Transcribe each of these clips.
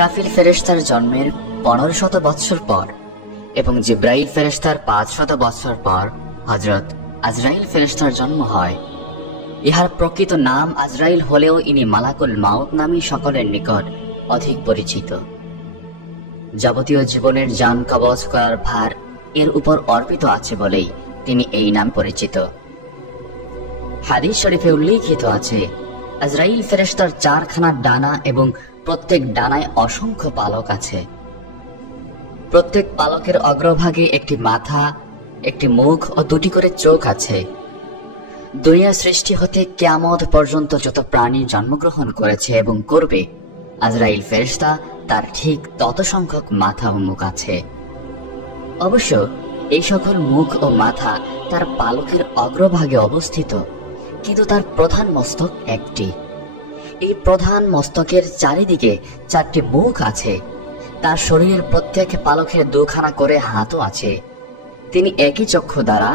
ইসরাফিল ফেরেশতার জন্মের 1500 বৎসর পর এবং জিব্রাইল ফেরেশতার 500 বৎসর পর হযরত আজরাইল ফেরেশতার জন্ম হয়। ইহার প্রকৃত নাম আজরাইল হলেও ইনি মালাকুল মাউত নামে সকলের নিকট অধিক পরিচিত। যাবতীয় জীবনের জান কবজ করার ভার এর উপর অর্পিত আছে বলেই তিনি এই নাম পরিচিত। হাদিস শরীফে উল্লেখিত আছে, আজরাইল ফেরেশতার 4খানা ডানা এবং প্রত্যেক ডানায় অসংখ্য পালক আছে। প্রত্যেক পালকের অগ্রভাগে একটি মাথা, একটি মুখ ও 2টি করে চোখ আছে। দুনিয়া সৃষ্টি হতে কিয়ামত পর্যন্ত যত প্রাণী জন্মগ্রহণ করেছে এবং করবে, আজরাইল ফেরেশতা তার ঠিক তত সংখ্যক মাথা ও মুখ আছে। অবশ্য এই সকল মুখ ও মাথা তার পালকের অগ্রভাগে অবস্থিত, কিন্তু তার প্রধান মস্তক একটি। এই প্রধান মস্তকের চারিদিকে 4টি মুখ আছে। তার শরীরের প্রত্যেক পালকের 2খানা করে হাতও আছে। তিনি একই চক্ষু দ্বারা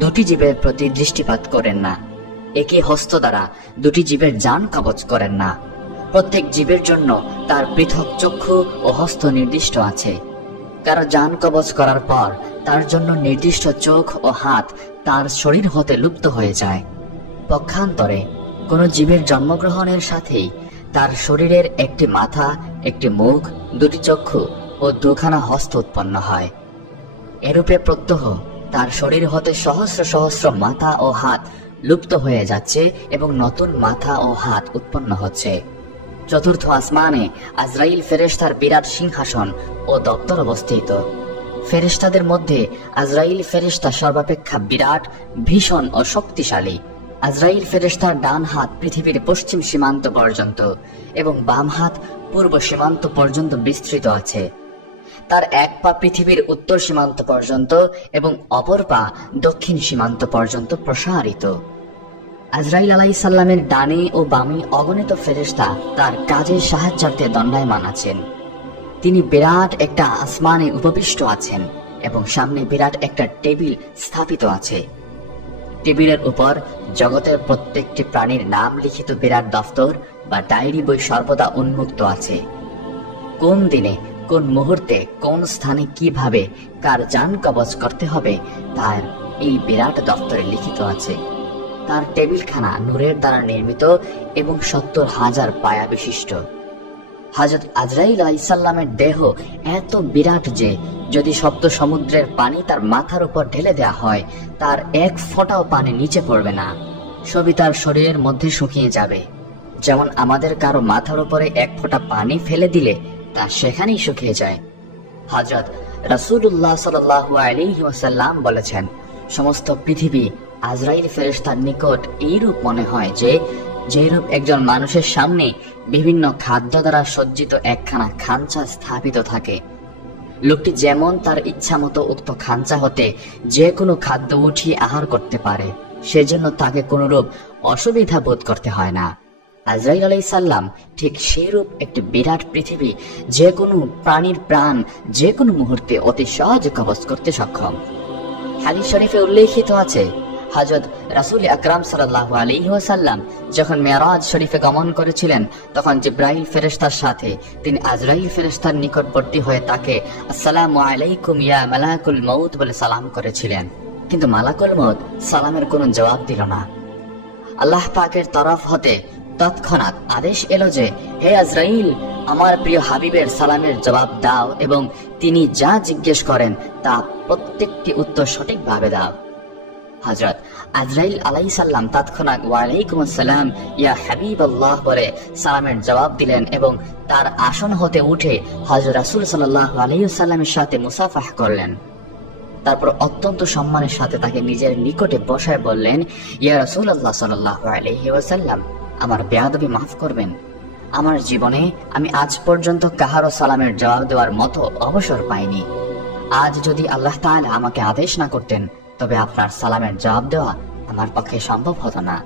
2টি জীবের প্রতি দৃষ্টিপাত করেন না, একই হস্ত দ্বারা 2টি জীবের জান কবজ করেন না। প্রত্যেক জীবের জন্য তার পৃথক চক্ষু ও হস্ত নির্দিষ্ট আছে। কারো জান কবজ করার পর তার জন্য নির্দিষ্ট চোখ ও হাত তার শরীর হতে লুপ্ত হয়ে যায়। পক্ষান্তরে কোন জীবের জন্মগ্রহণের সাথেই তার শরীরের একটি মাথা, একটি মুখ, 2টি চক্ষু ও 2খানা হস্ত উৎপন্ন হয়। এরূপে প্রত্যহ তার শরীর হতে সহস্র সহস্র মাথা ও হাত লুপ্ত হয়ে যাচ্ছে এবং নতুন মাথা ও হাত উৎপন্ন হচ্ছে। চতুর্থ আসমানে আজরাইল ফেরেশতার বিরাট সিংহাসন ও দপ্তর অবস্থিত। ফেরেশতাদের মধ্যে আজরাইল ফেরেশতা সর্বাপেক্ষা বিরাট, ভীষণ ও শক্তিশালী। আজরাইল ফেরেশতার ডান হাত পৃথিবীর পশ্চিম সীমান্ত পর্যন্ত এবং বাম হাত পূর্ব সীমান্ত পর্যন্ত বিস্তৃত আছে। তার এক পা পৃথিবীর উত্তর সীমান্ত পর্যন্ত এবং অপর পা দক্ষিণ সীমান্ত পর্যন্ত প্রসারিত। আজরাইল আলাইহিস সালামের ডানে ও বামে অগণিত ফেরেশতা তার কাজের সাহায্যার্থে দণ্ডায়মান আছেন। তিনি বিরাট একটা আসমানে উপবিষ্ট আছেন এবং সামনে বিরাট একটা টেবিল স্থাপিত আছে। টেবিলের উপর জগতের প্রত্যেকটি প্রাণীর নাম লিখিত বিরাট দফতর বা ডায়েরি বই সর্বদা উন্মুক্ত আছে। কোন দিনে, কোন মুহূর্তে, কোন স্থানে কিভাবে কার জান কবজ করতে হবে তার এই বিরাট দফতরে লিখিত আছে। তার টেবিলখানা নূরের দ্বারা নির্মিত এবং 70,000 পায়া বিশিষ্ট। হযরত আজরাইল আলাইহিস সালামের দেহ এত বিরাট যে যদি সপ্ত সমুদ্রের পানি তার মাথার উপর ঢেলে দেওয়া হয়, তার এক ফোঁটাও পানি নিচে পড়বে না, সবই তার শরীরের মধ্যে শুকিয়ে যাবে। যেমন আমাদের কারো মাথার উপরে এক ফোঁটা পানি ফেলে দিলে তা সেখানেই শুকিয়ে যায়। হযরত রাসূলুল্লাহ সাল্লাল্লাহু আলাইহি ওয়াসাল্লাম বলেছেন, সমস্ত পৃথিবী আজরাইল ফেরেশতার নিকট এইরূপ মনে হয় যে যেরূপ একজন মানুষের সামনে বিভিন্ন খাদ্য দ্বারা সজ্জিত একখানা খাঞ্চা স্থাপিত থাকে। লোকটি যেমন তার ইচ্ছা মতো উক্ত খাঞ্চা হতে যে কোনো খাদ্য উঠিয়ে আহার করতে পারে, সেজন্য তাকে কোনরূপ অসুবিধা বোধ করতে হয় না। আজরাইল আলাইহিস সালাম ঠিক সেইরূপ একটি বিরাট পৃথিবী যে কোনো প্রাণীর প্রাণ যে কোনো মুহূর্তে অতি সহজে কবজ করতে সক্ষম। হাদিস শরীফে উল্লেখিত আছে, হযরত রাসূল আকরাম সাল্লাল্লাহু আলাইহি ওয়াসাল্লাম যখন মেরাজ শরীফে গমন করেছিলেন, তখন জিব্রাইল ফেরেশতার সাথে তিনি আজরাইল ফেরেশতার নিকটবর্তী হয়ে তাকে আসসালামু আলাইকুম ইয়া মালাকুল মউত বলে সালাম করেছিলেন। কিন্তু মালাকুল মউত সালামের কোনো জবাব দিল না। আল্লাহ পাকের তরফ হতে তৎক্ষণাৎ আদেশ এলো যে, হে আজরাইল, আমার প্রিয় হাবিবের সালামের জবাব দাও এবং তিনি যা জিজ্ঞেস করেন তা প্রত্যেকটি উত্তর সঠিকভাবে দাও। হযরত আজরাইল আলাইহিস সালাম তৎক্ষণাৎ ওয়ালাইকুম আসসালাম ইয়া হাবিবাল্লাহ বলে সালামের জবাব দিলেন এবং তার আসন হতে উঠে হযরত রাসূল সাল্লাল্লাহু আলাইহি ওয়াসাল্লামের সাথে মুসাফাহ করলেন। তারপর অত্যন্ত সম্মানের সাথে তাকে নিজের নিকটে বসায় বললেন, ইয়া রাসূলুল্লাহ সাল্লাল্লাহু আলাইহি ওয়াসাল্লাম, আমার বেয়াদবি মাফ করবেন। আমার জীবনে আমি আজ পর্যন্ত কাহারো সালামের জবাব দেওয়ার মতো অবসর পাইনি। আজ যদি আল্লাহ তাআলা আমাকে আদেশ না করতেন, তবে আপনার সালামের জবাব দেওয়া আমার পক্ষে সম্ভব হতো না।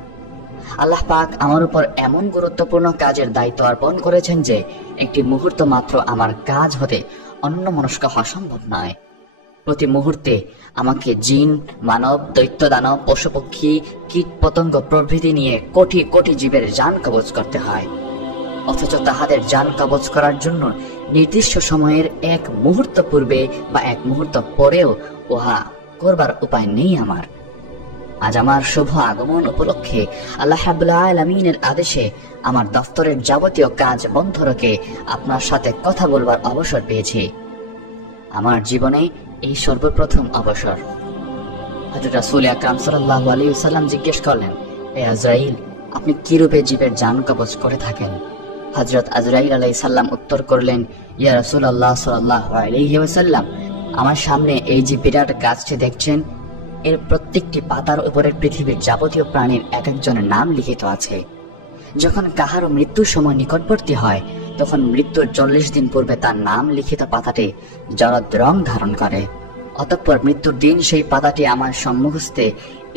আল্লাহ পাক আমার উপর এমন গুরুত্বপূর্ণ কাজের দায়িত্ব অর্পণ করেছেন যে একটি মুহূর্ত মাত্র আমার কাজ হতে অন্যমনস্ক হওয়া সম্ভব নয়। প্রতি মুহূর্তে আমাকে জিন, মানব, দৈত্য, দানব, পশু পক্ষী, কীট পতঙ্গ প্রভৃতি নিয়ে কোটি কোটি জীবের জান কবজ করতে হয়। অথচ তাহাদের জান কবজ করার জন্য নির্দিষ্ট সময়ের এক মুহূর্ত পূর্বে বা এক মুহূর্ত পরেও উহা করবার উপায় নেই আমার। আজ আমার শুভ আগমন উপলক্ষে আল্লাহ রাব্বুল আলামিনের আদেশে আমার দফতরের যাবতীয় কাজ বন্ধ রেখে আপনার সাথে কথা বলবার অবসর পেয়েছি। আমার জীবনে এই সর্বপ্রথম অবসর। হযরত রাসূল আকরাম সাল্লাল্লাহু আলাইহি ওয়াসাল্লাম জিজ্ঞেস করলেন, হে আজরাইল, আপনি কি রূপে জীবের জান কবজ করে থাকেন? হযরত আজরাইল আলাইহিস সালাম উত্তর করলেন, ইয়া রাসূলুল্লাহ সাল্লাল্লাহু আলাইহি ওয়াসাল্লাম, আমার সামনে এই যে বিরাট গাছটি দেখছেন, এর প্রত্যেকটি পাতার উপরে পৃথিবীর যাবতীয় প্রাণীর এক একজনের নাম লিখিত আছে। যখন কাহারও মৃত্যুর সময় নিকটবর্তী হয়, তখন মৃত্যুর 40 দিন পূর্বে তার নাম লিখিত পাতাটি জলদ রং ধারণ করে। অতঃপর মৃত্যুর দিন সেই পাতাটি আমার সম্মুখস্থে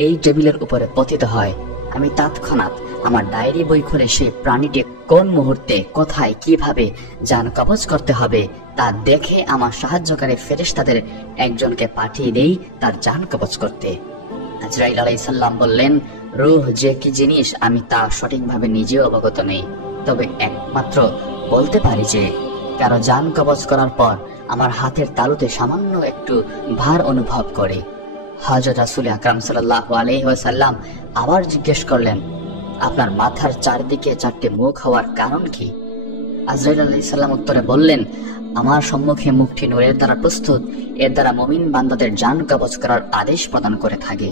এই টেবিলের উপরে পতিত হয়। আমি তৎক্ষণাৎ আমার ডায়েরি বই খুলে সেই প্রাণীটি কোন মুহূর্তে, কোথায়, কিভাবে জান কবজ করতে হবে তা দেখে আমার সাহায্যকারী ফেরেশতাদের একজনকে পাঠিয়ে দেই তার জান কবজ করতে। আজরাইল আলাইহিস সালাম বললেন, রূহ যে কি জিনিস আমি তা সঠিকভাবে নিজেও অবগত নেই, তবে একমাত্র বলতে পারি যে কারো জান কবজ করার পর আমার হাতের তালুতে সামান্য একটু ভার অনুভব করে। হযরত রাসূল আকরাম সাল্লাল্লাহু আলাইহি ওয়াসাল্লাম আবার জিজ্ঞেস করলেন, আপনার মাথার চারদিকে 4টি মুখ হওয়ার কারণ কি? আজরাইল আলাইহিস সালাম উত্তরে বললেন, আমার সম্মুখে মুখটি নূরের দ্বারা প্রস্তুত, এর দ্বারা মুমিন বান্দাদের জান কবজ করার আদেশ প্রদান করে থাকে।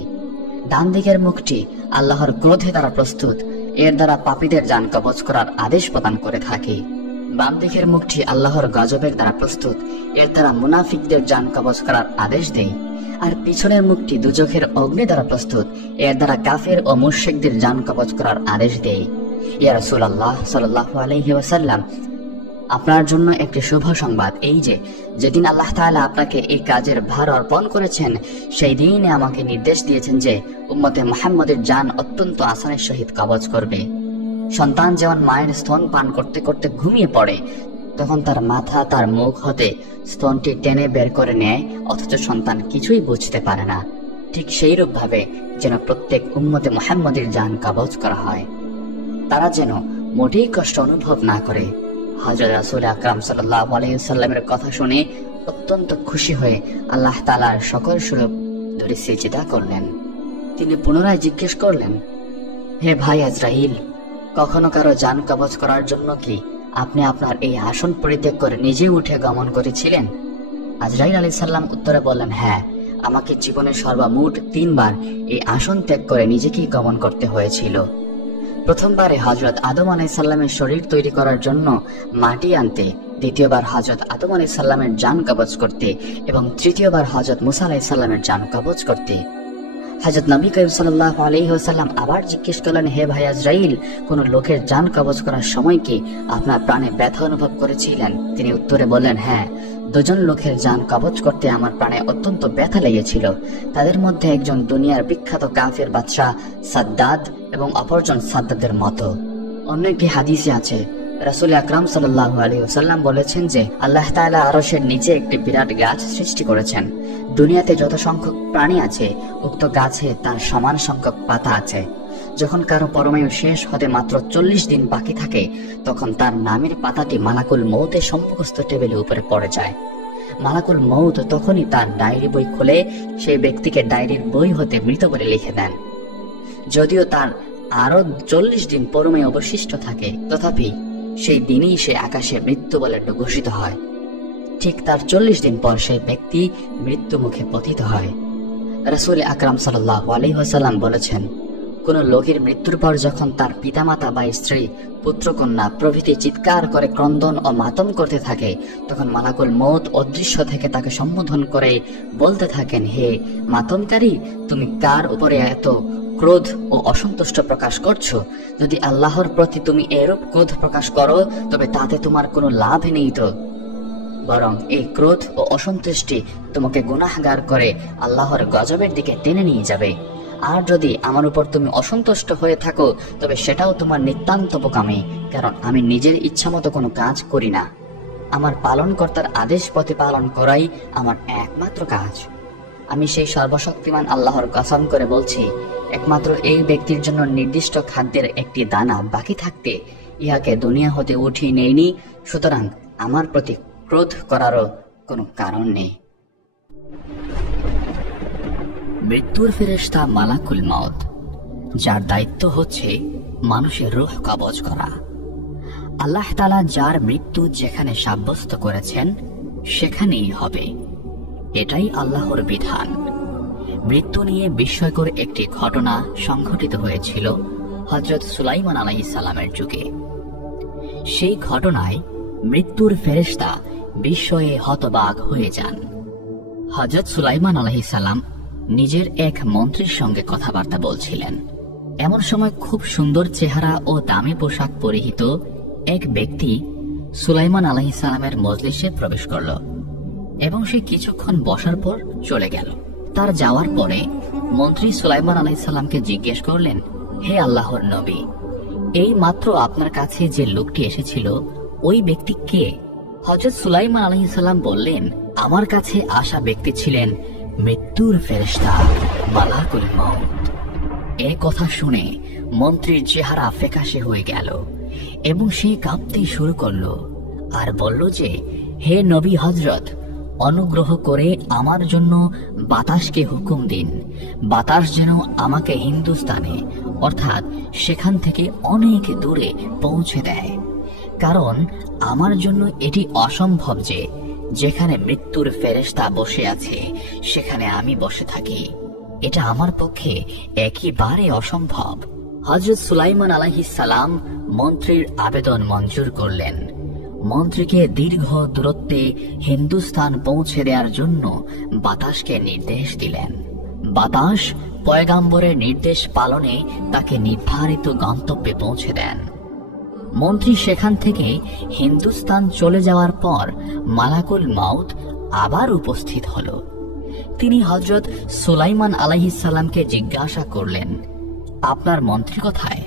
ডান দিকের মুখটি আল্লাহর ক্রোধে দ্বারা প্রস্তুত, এর দ্বারা পাপীদের জান কবজ করার আদেশ প্রদান করে থাকে। বাম দিকের মুখটি আল্লাহর গজবের দ্বারা প্রস্তুত, এর দ্বারা মুনাফিকদের জান কবজ করার আদেশ দেয়। আর পিছনের মুখটি দুজখের অগ্নি দ্বারা প্রস্তুত, এর দ্বারা কাফের ও মুশরিকদের জান কবজ করার আদেশ দেয়। ইয়া রাসূলুল্লাহ সাল্লাল্লাহু আলাইহি ওয়াসাল্লাম, আপনার জন্য একটি শুভ সংবাদ এই যে, যেদিন আল্লাহ তাআলা আপনাকে এই কাজের ভার অর্পণ করেছেন, সেই দিনে আমাকে নির্দেশ দিয়েছেন যে উম্মতে মুহাম্মদের জান অত্যন্ত আসানের সহিত কবজ করবে। সন্তান যেমন মায়ের স্তন পান করতে করতে ঘুমিয়ে পড়ে, তখন তার মাথা তার মুখ হতে স্তনটি টেনে বের করে নেয়, অথচ সন্তান কিছুই বুঝতে পারে না, ঠিক সেইরূপ ভাবে যেন প্রত্যেক উম্মতে মুহাম্মদের জান কবজ করা হয়, তারা যেন মোটেই কষ্ট অনুভব না করে। হযরত রাসূল আকরাম সাল্লাল্লাহু আলাইহি ওয়াসাল্লামের কথা শুনে অত্যন্ত খুশি হয়ে আল্লাহ তাআলার সকল স্বরূপ ধরে সিজদা করলেন। তিনি পুনরায় জিজ্ঞেস করলেন, হে ভাই আজরাইল, কখনো কারো জান কবজ করার জন্য কি আপনি আপনার এই আসন পরিত্যাগ করে নিজে উঠে গমন করেছিলেন? আজরাইল আলাইহিস সালাম উত্তরে বললেন, হ্যাঁ, আমাকে জীবনের সর্বমোট 3 বার এই আসন ত্যাগ করে নিজেকেই গমন করতে হয়েছিল। প্রথমবারে হযরত আদম আলাইহিস সালামের শরীর তৈরি করার জন্য মাটি আনতে, দ্বিতীয়বার হযরত আদম আলাইহিস সালামের জান কবজ করতে এবং তৃতীয়বার হযরত মুসা আলাইহিস সালামের জান কবজ করতে। হযরত নবী করিম সাল্লাল্লাহু আলাইহি ওয়াসাল্লাম আবার জিজ্ঞেস করলেন, হে ভাই আজরাইল, কোন লোকের জান কবজ করার সময় কি আপনার প্রাণে ব্যথা অনুভব করেছিলেন? তিনি উত্তরে বললেন, হ্যাঁ, 2 জন লোকের জান কবজ করতে আমার প্রাণে অত্যন্ত ব্যথা লেগেছিল। তাদের মধ্যে একজন দুনিয়ার বিখ্যাত কাফের বাদশা সাদ্দাদ এবং অপরজন সাদ্দাদের মতো। অন্য একটি হাদিসে আছে, রাসূল আকরাম সাল্লাল্লাহু আলাইহি ওয়াসাল্লাম বলেছেন যে আল্লাহ তাআলা আরশের নিচে একটি বিরাট গাছ সৃষ্টি করেছেন। দুনিয়াতে যত সংখ্যক প্রাণী আছে, উক্ত গাছে তার সমান সংখ্যক পাতা আছে। যখন কারো পরমায়ু শেষ হতে মাত্র 40 দিন বাকি থাকে, তখন তার নামের পাতাটি মালাকুল মউতের সম্মুখস্থ টেবিলের উপরে পড়ে যায়। মালাকুল মউত তখনই তার ডায়েরি বই খুলে সেই ব্যক্তিকে ডায়েরির বই হতে মৃত বলে লিখে দেন। যদিও তার আরো 40 দিন পরমায়ু অবশিষ্ট থাকে, তথাপি সেই দিনই সে আকাশে মৃত্যু বলে ঘোষিত হয়। ঠিক তার 40 দিন পর সেই ব্যক্তি মৃত্যু মুখে পতিত হয়। রাসূল আকরাম সাল্লাল্লাহু আলাইহি ওয়াসাল্লাম বলেছেন, কোন লোকের মৃত্যুর পর যখন তার পিতামাতা বা স্ত্রী, পুত্রকন্যা প্রভৃতি চিৎকার করে ক্রন্দন ও মাতম করতে থাকে, তখন মালাকুল মউত অদৃশ্য থেকে তাকে সম্বোধন করে বলতে থাকেন, হে মাতমকারী, তুমি কার উপরে এত ক্রোধ ও অসন্তুষ্ট প্রকাশ করছো? যদি আল্লাহর প্রতি তুমি এরূপ ক্রোধ প্রকাশ করো, তবে তাতে তোমার কোনো লাভ নেই, তো বরং এই ক্রোধ ও অসন্তুষ্টি তোমাকে গুনাহগার করে আল্লাহর গজবের দিকে টেনে নিয়ে যাবে। আর যদি আমার উপর তুমি অসন্তুষ্ট হয়ে থাকো, তবে সেটাও তোমার নিতান্ত বোকামি, কারণ আমি নিজের ইচ্ছামতো কোনো কাজ করি না। আমার পালনকর্তার আদেশ প্রতিপালন করাই আমার একমাত্র কাজ। আমি সেই সর্বশক্তিমান আল্লাহর কসম করে বলছি, একমাত্র এই ব্যক্তির জন্য নির্দিষ্ট খাদ্যের একটি দানা বাকি থাকতে ইহাকে দুনিয়া হতে উঠিয়ে নেয়নি। সুতরাং আমার প্রতি ক্রোধ করারও কোনো কারণ নেই। মৃত্যুর ফেরেশতা মালাকুল মউত, যার দায়িত্ব হচ্ছে মানুষের রূহ কবজ করা। আল্লাহ তাআলা যার মৃত্যু যেখানে সাব্যস্ত করেছেন সেখানেই হবে, এটাই আল্লাহর বিধান। মৃত্যু নিয়ে বিস্ময়কর একটি ঘটনা সংঘটিত হয়েছিল হযরত সুলাইমান আলাইহিস সালামের যুগে। সেই ঘটনায় মৃত্যুর ফেরেশতা বিস্ময়ে হতবাক হয়ে যান। হযরত সুলাইমান আলাইহিস সালাম নিজের এক মন্ত্রীর সঙ্গে কথাবার্তা বলছিলেন। এমন সময় খুব সুন্দর চেহারা ও দামি পোশাক পরিহিত এক ব্যক্তি সুলাইমান আলাইহিস সালামের মজলিসে প্রবেশ করল এবং সে কিছুক্ষণ বসার পর চলে গেল। তার যাওয়ার পরে মন্ত্রী সুলাইমান আলাইহিস সালামকে জিজ্ঞেস করলেন, হে আল্লাহর নবী, এই মাত্র আপনার কাছে যে লোকটি এসেছিল ওই ব্যক্তি কে? হযরত সুলাইমান আলাইহিস সালাম বললেন, আমার কাছে আসা ব্যক্তি ছিলেন মৃত্যুর ফেরেশতা মালাকুল মউত। এ কথা শুনে মন্ত্রীর চেহারা ফ্যাকাশে হয়ে গেল এবং সে কাঁপতে শুরু করল আর বলল যে, হে নবী হযরত, অনুগ্রহ করে আমার জন্য বাতাসকে হুকুম দিন, বাতাস যেন আমাকে হিন্দুস্তানে অর্থাৎ সেখান থেকে অনেক দূরে পৌঁছে দেয়, কারণ আমার জন্য এটি অসম্ভব যে যেখানে মৃত্যুর ফেরেশতা বসে আছে সেখানে আমি বসে থাকি। এটা আমার পক্ষে একেবারে অসম্ভব। হযরত সুলাইমান আলাইহিস সালাম মন্ত্রীর আবেদন মঞ্জুর করলেন। মন্ত্রীকে দীর্ঘ দূরত্বে হিন্দুস্তান পৌঁছে দেওয়ার জন্য বাতাসকে নির্দেশ দিলেন। বাতাস পয়গাম্বরের নির্দেশ পালনে তাকে নির্ধারিত গন্তব্যে পৌঁছে দেন। মন্ত্রী সেখান থেকে হিন্দুস্তান চলে যাওয়ার পর মালাকুল মউত আবার উপস্থিত হল। তিনি হযরত সুলাইমান আলাইহিস সালামকে জিজ্ঞাসা করলেন, আপনার মন্ত্রী কোথায়?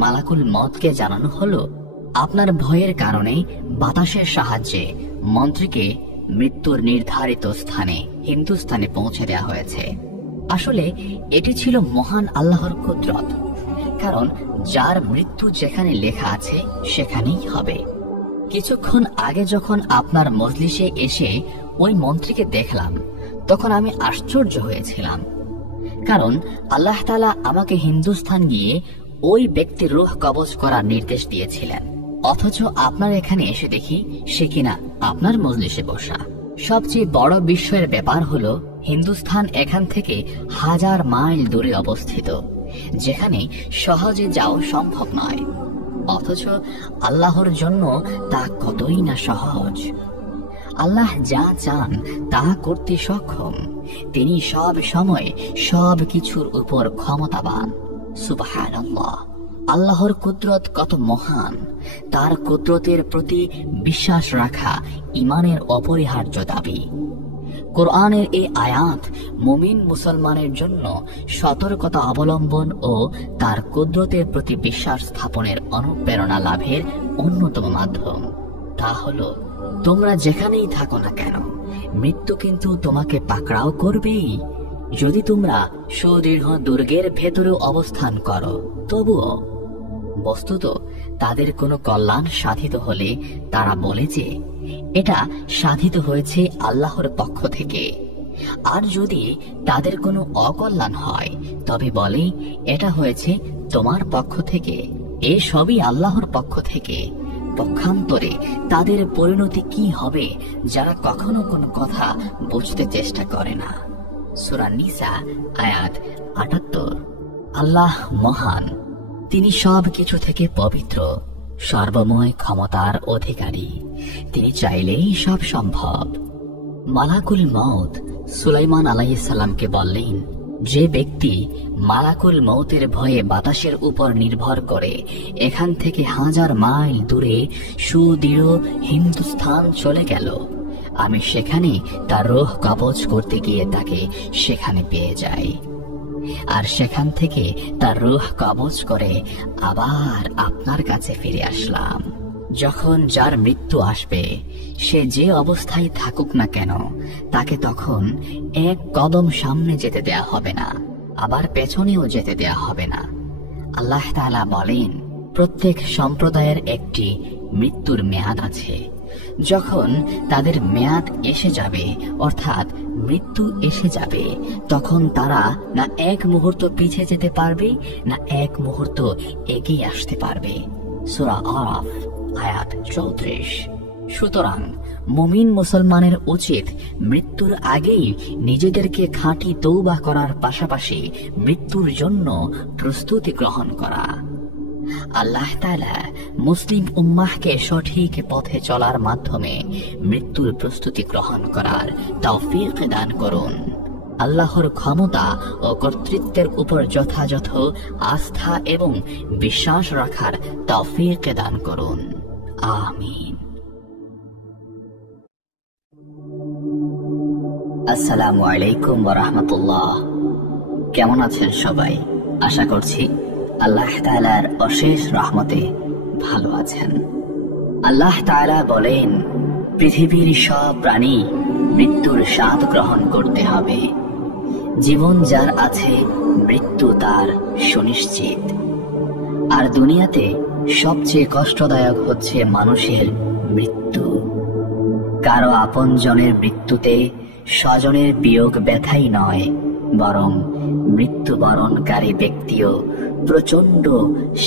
মালাকুল মউতকে জানানো হলো, আপনার ভয়ের কারণে বাতাসের সাহায্যে মন্ত্রীকে মৃত্যুর নির্ধারিত স্থানে হিন্দুস্তানে পৌঁছে দেওয়া হয়েছে। আসলে এটি ছিল মহান আল্লাহর কুদরত, কারণ যার মৃত্যু যেখানে লেখা আছে সেখানেই হবে। কিছুক্ষণ আগে যখন আপনার মজলিসে এসে ওই মন্ত্রীকে দেখলাম তখন আমি আশ্চর্য হয়েছিলাম, কারণ আল্লাহ তাআলা আমাকে হিন্দুস্তান গিয়ে ওই ব্যক্তির রূহ কবজ করার নির্দেশ দিয়েছিলেন, অথচ আপনার এখানে এসে দেখি সে কিনা আপনার মজলিসে বসা। সবচেয়ে বড় বিস্ময়ের ব্যাপার হলো হিন্দুস্তান এখান থেকে 1000 মাইল দূরে অবস্থিত, যেখানে সহজে যাওয়া সম্ভব নয়, অথচ আল্লাহর জন্য তা কতই না সহজ। আল্লাহ যা চান তা করতে সক্ষম। তিনি সব সময় সব কিছুর উপর ক্ষমতাবান। সুবহানাল্লাহ। আল্লাহর কুদরত কত মহান, তার কুদরতের প্রতি বিশ্বাস রাখা ঈমানের অপরিহার্য দাবি। কোরআনের এই আয়াত মুমিন মুসলমানের জন্য সতর্কতা অবলম্বন ও তার কুদরতের প্রতি বিশ্বাস স্থাপনের অনুপ্রেরণা লাভের অন্যতম মাধ্যম। তা হলো, তোমরা যেখানেই থাকো না কেন মৃত্যু কিন্তু তোমাকে পাকড়াও করবেই। যদি তোমরা সুদীর্ঘ দুর্গের ভেতরেও অবস্থান করো তবুও। বস্তুত তাদের কোনো কল্যাণ সাধিত হলে তারা বলে যে এটা সাধিত হয়েছে আল্লাহর পক্ষ থেকে, আর যদি তাদের কোনো অকল্যাণ হয় তবে বলে এটা হয়েছে তোমার পক্ষ থেকে। এ সবই আল্লাহর পক্ষ থেকে। পক্ষান্তরে তাদের পরিণতি কি হবে যারা কখনো কোনো কথা বুঝতে চেষ্টা করে না। সূরা নিসা আয়াত ৭৮। আল্লাহ মহান, তিনি সব কিছু থেকে পবিত্র, সর্বময় ক্ষমতার অধিকারী। তিনি চাইলেই সব সম্ভব। মালাকুল মউত সুলাইমান আলাইহিস সালামকে বললেন, যে ব্যক্তি মালাকুল মউতের ভয়ে বাতাসের উপর নির্ভর করে এখান থেকে 1000 মাইল দূরে সুদৃঢ় হিন্দুস্তান চলে গেল, আমি সেখানে তার রূহ কবজ করতে গিয়ে তাকে সেখানে পেয়ে যাই, আর সেখান থেকে তার রূহ কবজ করে আবার আপনার কাছে ফিরে আসলাম। যখন যার মৃত্যু আসবে সে যে অবস্থায় থাকুক না কেন তাকে তখন এক কদম সামনে যেতে দেয়া হবে না, আবার পেছনেও যেতে দেয়া হবে না। আল্লাহ তাআলা বলেন, প্রত্যেক সম্প্রদায়ের একটি মৃত্যুর মেয়াদ আছে, যখন তাদের মেয়াদ এসে যাবে, অর্থাৎ মৃত্যু এসে যাবে, তখন তারা না এক মুহূর্ত পিছিয়ে যেতে পারবে, না এক মুহূর্ত এগিয়ে আসতে পারবে। সূরা আরাফ আয়াত 34। সুতরাং মুমিন মুসলমানের উচিত মৃত্যুর আগেই নিজেদেরকে খাঁটি তওবা করার পাশাপাশি মৃত্যুর জন্য প্রস্তুতি গ্রহণ করা। আল্লাহ তাআলা মুসলিম উম্মাহকে সঠিক পথে চলার মাধ্যমে মৃত্যুর প্রস্তুতি গ্রহণ করার তৌফিক দান করুন। আল্লাহর ক্ষমতা ও কর্তৃত্বের উপর যথাযথ আস্থা এবং বিশ্বাস রাখার তৌফিক দান করুন। আমিন। আসসালামু আলাইকুম ওয়া রাহমাতুল্লাহ। কেমন আছেন সবাই? আশা করছি আল্লাহ তাআলার অশেষ রহমতে ভালো আছেন। আল্লাহ তাআলা বলেন, পৃথিবীর সব প্রাণী মৃত্যুর স্বাদ গ্রহণ করতে হবে। জীবন যার আছে, মৃত্যু তার সুনিশ্চিত। আর দুনিয়াতে সবচেয়ে কষ্টদায়ক হচ্ছে মানুষের মৃত্যু। কারো আপনজনের মৃত্যুতে স্বজনের বিয়োগ ব্যথাই নয়, বরং মৃত্যুবরণকারী ব্যক্তিও প্রচন্ড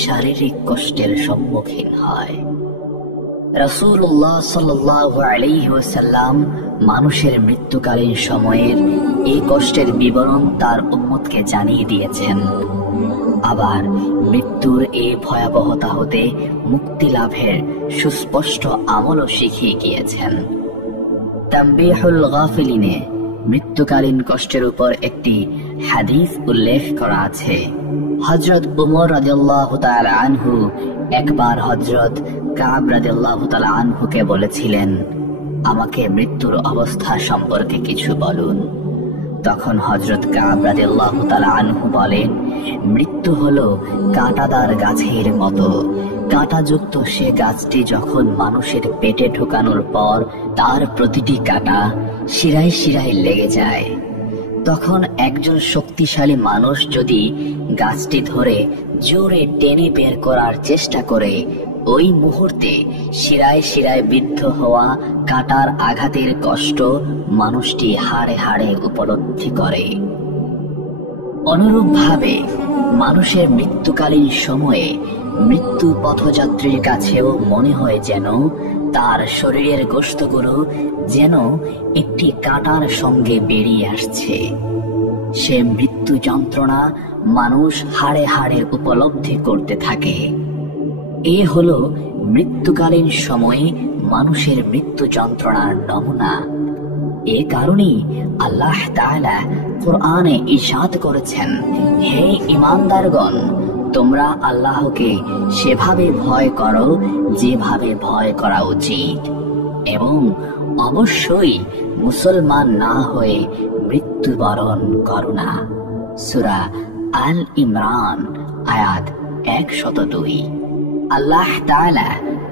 শারীরিক কষ্টের সম্মুখীন হয়। রাসূলুল্লাহ সাল্লাল্লাহু আলাইহি ওয়াসাল্লাম মানুষের মৃত্যুকালীন সময়ের এই কষ্টের বিবরণ তার উম্মতকে জানিয়ে দিয়েছেন। আবার মৃত্যুর এই ভয়াবহতা হতে মুক্তি লাভের সুস্পষ্ট আমলও শিখিয়ে গিয়েছেন। তানবীহুল গাফিলিনে মৃত্যুকালীন কষ্টের উপর একটি হাদিস উল্লেখ করা আছে। হযরত উমর রাদিয়াল্লাহু তাআলা আনহু একবার হযরত কাব রাদিয়াল্লাহু তাআলা আনহুকে বলেছিলেন, আমাকে মৃত্যুর অবস্থা সম্পর্কে কিছু বলুন। তখন হযরত কাব রাদিয়াল্লাহু তাআলা আনহু বলেন, মৃত্যু হলো কাঁটাদার গাছের মতো। কাঁটাযুক্ত সে গাছটি যখন মানুষের পেটে ঢোকানোর পর তার প্রতিটি কাঁটা শিরায় শিরায় লেগে যায়, তখন একজন শক্তিশালী মানুষ যদি গাছটি ধরে জোরে টেনে বের করার চেষ্টা করে, ওই মুহূর্তে শিরায় শিরায় বিদ্ধ হওয়া কাঁটার আঘাতের কষ্ট মানুষটি হাড়ে হাড়ে উপলব্ধি করে। অনুরূপভাবে মানুষের মৃত্যুকালীন সময়ে মৃত্যু পথযাত্রীর কাছেও মনে হয় যেন তার শরীরের গোশতগুলো যেন একটি কাঁটার সঙ্গে বেরিয়ে আসছে। সে মৃত্যু যন্ত্রণা মানুষ হাড়ে হাড়ে উপলব্ধি করতে থাকে। এ হলো মৃত্যুকালীন সময়ে মানুষের মৃত্যু যন্ত্রণার নমুনা। এ কারণেই আল্লাহ তাআলা কুরআনে ইরশাদ করেছেন, হে ঈমানদারগণ, তোমরা আল্লাহকে সেভাবে ভয় করো যেভাবে ভয় করা উচিত, এবং অবশ্যই মুসলমান না হয়ে মৃত্যুবরণ করো না। সূরা আল ইমরান আয়াত 102। আল্লাহ তাআলা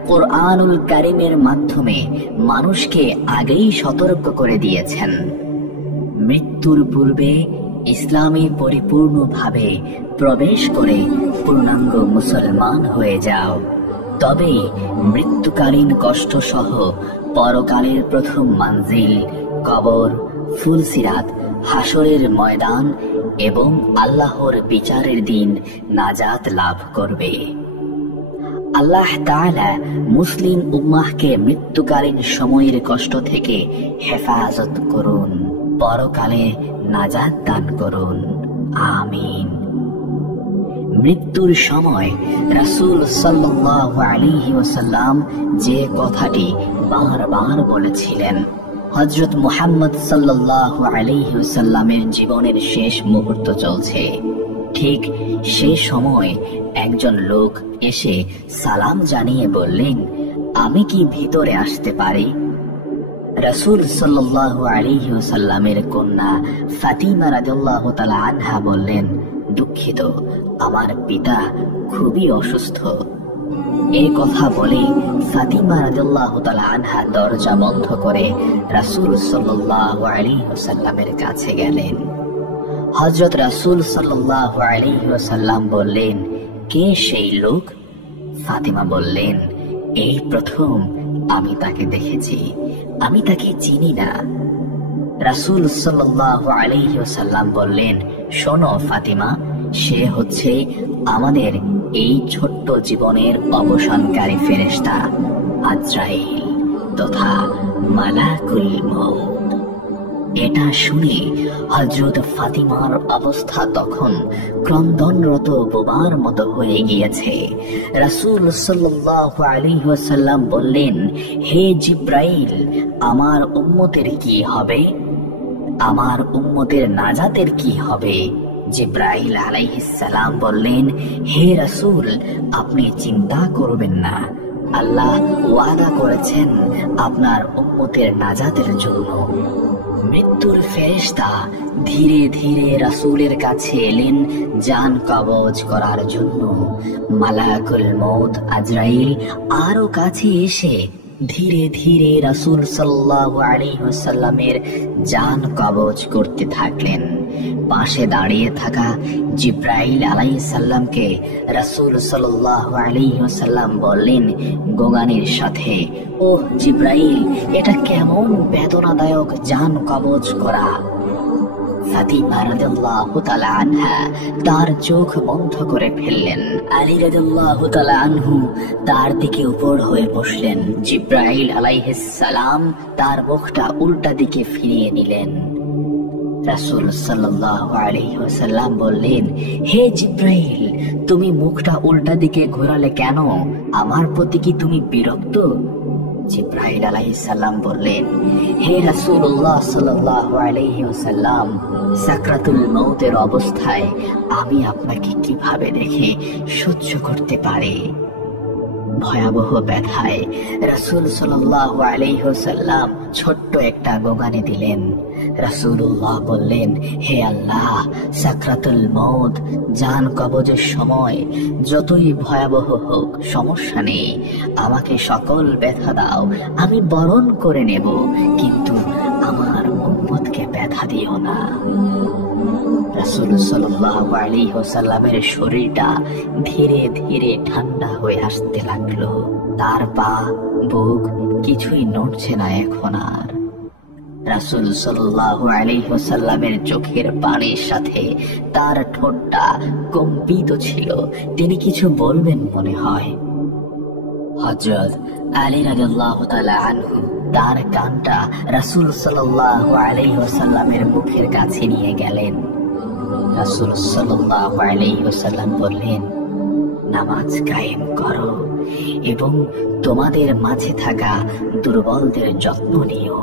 কুরআনুল কারীমের মাধ্যমে মানুষকে আগেই সতর্ক করে দিয়েছেন, মৃত্যুর পূর্বে ইসলামে পরিপূর্ণভাবে প্রবেশ করে পূর্ণাঙ্গ মুসলমান হয়ে যাও, তবেই মৃত্যুকালীন কষ্ট সহ পরকালের প্রথম মানজিল কবর, ফুলসিরাত, হাসরের ময়দান এবং আল্লাহর বিচারের দিন নাজাত লাভ করবে। আল্লাহ তাআলা মুসলিম উম্মাহকে মৃত্যুকালীন সময়ের কষ্ট থেকে হেফাজত করুন, পরকালে নাজাত দান করুন। আমিন। মৃত্যুর সময় রাসূল সাল্লাল্লাহু আলাইহি ওয়াসাল্লাম যে কথাটি বারবার বলেছিলেন, হযরত মুহাম্মদ সাল্লাল্লাহু আলাইহি ওয়াসাল্লামের জীবনের শেষ মুহূর্ত চলছে। ঠিক সে সময় একজন লোক এসে সালাম জানিয়ে বললেন, আমি কি ভিতরে আসতে পারি? রাসূল সাল্লাল্লাহু আলাইহি ওয়াসাল্লামের কন্যা ফাতিমা রাদিয়াল্লাহু তাআলা আনহা বললেন, দুঃখিত, আমার পিতা খুবই অসুস্থ। এই কথা বলে ফাতিমা রাদিয়াল্লাহু তাআলা আনহা দরজা বন্ধ করে রাসূল সাল্লাল্লাহু আলাইহি ওয়াসাল্লামের কাছে গেলেন। হযরত রাসূল সাল্লাল্লাহু আলাইহি ওয়াসাল্লাম বললেন, কে সেই লোক? ফাতিমা বললেন, এই প্রথম আমি তাকে দেখেছি, আমি তাকে চিনি না। রাসূল সাল্লাল্লাহু আলাইহি ওয়াসাল্লাম বললেন, শোনো ফাতিমা, সে হচ্ছে আমাদের এই ছোট্ট জীবনের অবসানকারী ফেরেশতা আজরাইল তথা মালাকুল মউত। এটা শুনে হযরত ফাতিমার অবস্থা তখন ক্রন্দনরত বোবার মতো হয়ে গিয়েছে। রাসূল সাল্লাল্লাহু আলাইহি ওয়াসাল্লাম বললেন, হে জিব্রাইল, আমার উম্মতের কি হবে? আমার উম্মতের নাজাতের কি হবে? জিব্রাইল আলাইহিস সালাম বললেন, হে রাসূল, আপনি চিন্তা করবেন না, আল্লাহ ওয়াদা করেছেন আপনার উম্মতের নাজাতের জন্য। মৃত্যুর ফেরেশতা ধীরে ধীরে রাসূলের কাছে এলেন জান কবজ করার জন্য। মালাকুল মউত আজরাইল আরো কাছে এসে ধীরে ধীরে রাসূল সাল্লাল্লাহু আলাইহি ওয়াসাল্লামের জান কবজ করতে থাকলেন। পাশে দাঁড়িয়ে থাকা জিব্রাইল আলাইহিস সালামকে রাসূল সাল্লাল্লাহু আলাইহি ওয়াসাল্লাম বললেন গোগানের সাথে, ওহ জিব্রাইল, এটা কেমন বেদনাদায়ক জান কবজ করা। ফাতিমা রাদিয়াল্লাহু তাআলা আনহা তার চোখ বন্ধ করে ফেললেন। আলী রাদিয়াল্লাহু তাআলা আনহু তার দিকে উপর হয়ে বসলেন। জিব্রাইল আলাইহিস সালাম তার মুখটা উল্টা দিকে ফিরিয়ে নিলেন। রাসূল সাল্লাল্লাহু আলাইহি ওয়াসাল্লাম বললেন, হে জিব্রাইল, তুমি মুখটা উল্টা দিকে ঘোরালে কেন? আমার প্রতি কি তুমি বিরক্ত? জিব্রাইল আলাইহিস সালাম বললেন, হে রাসূলুল্লাহ সাল্লাল্লাহু আলাইহি ওয়াসাল্লাম, সাকরাতুল মউতের অবস্থায় আমি আপনাকে কিভাবে দেখে সহ্য করতে পারি? ভয়াবহ ব্যথায় রাসূল সাল্লাল্লাহু আলাইহি ওয়াসাল্লাম ছোট্ট একটা গোগানি দিলেন। রাসূলুল্লাহ বললেন, হে আল্লাহ, সাকরাতুল মউত জান কবজের সময় যতই ভয়াবহ হোক সমস্যা নেই, আমাকে সকল ব্যথা দাও, আমি বরণ করে নেব, কিন্তু আমার উম্মতকে ব্যথা দিও না। রাসূল সাল্লাল্লাহু আলাইহি ওয়াসাল্লামের শরীরটা ধীরে ধীরে ঠান্ডা হয়ে আসতে লাগলো। তার পা, বুক কিছুই নড়ছে না এখন আর। রাসূল সাল্লাল্লাহু আলাইহি ওয়াসাল্লামের চোখের পানির সাথে তার ঠোঁটটা কম্পিত ছিল। তিনি কিছু বলবেন মনে হয়। হযরত আলী রাদিয়াল্লাহু তাআলা আনহু তার কানটা রাসূল সাল্লাল্লাহু আলাইহি ওয়াসাল্লামের মুখের কাছে নিয়ে গেলেন। রাসূল সাল্লাল্লাহু আলাইহি ওয়াসাল্লাম বললেন, নামাজ কায়েম করো এবং তোমাদের মাঝে থাকা দুর্বলদের যত্ন নিও।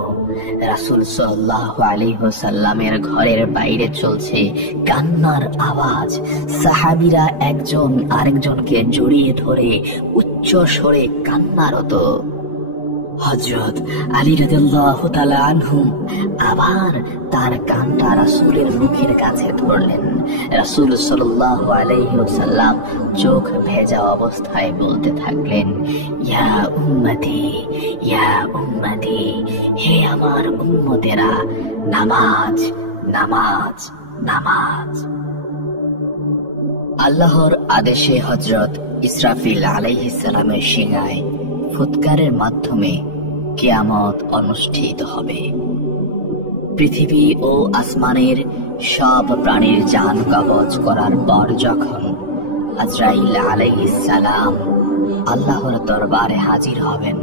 রাসূল সাল্লাল্লাহু আলাইহি ওয়াসাল্লামের ঘরের বাইরে চলছে কান্নার আওয়াজ। সাহাবীরা একজন আরেকজনকে জড়িয়ে ধরে উচ্চ স্বরে কান্নারত। হযরত আলী রাদিয়াল্লাহু তাআলা আনহু আবার তার কানটা রাসূলের মুখের কাছে ধরলেন। রাসূল সাল্লাল্লাহু আলাইহি ওয়াসাল্লাম চোখ ভেজা অবস্থায় বলতে থাকলেন, ইয়া উম্মতি, ইয়া উম্মতি, হে আমার উম্মতেরা, নামাজ, নামাজ, নামাজ। আল্লাহর আদেশে হযরত ইসরাফিল আলাইহিস সালামের সিংহায় ফুৎকারের মাধ্যমে কিয়ামত অনুষ্ঠিত হবে। পৃথিবী ও আসমানের সব প্রাণীর জান কবজ করার পর যখন আজরাইল আলাইহিস সালাম আল্লাহর দরবারে হাজির হবেন,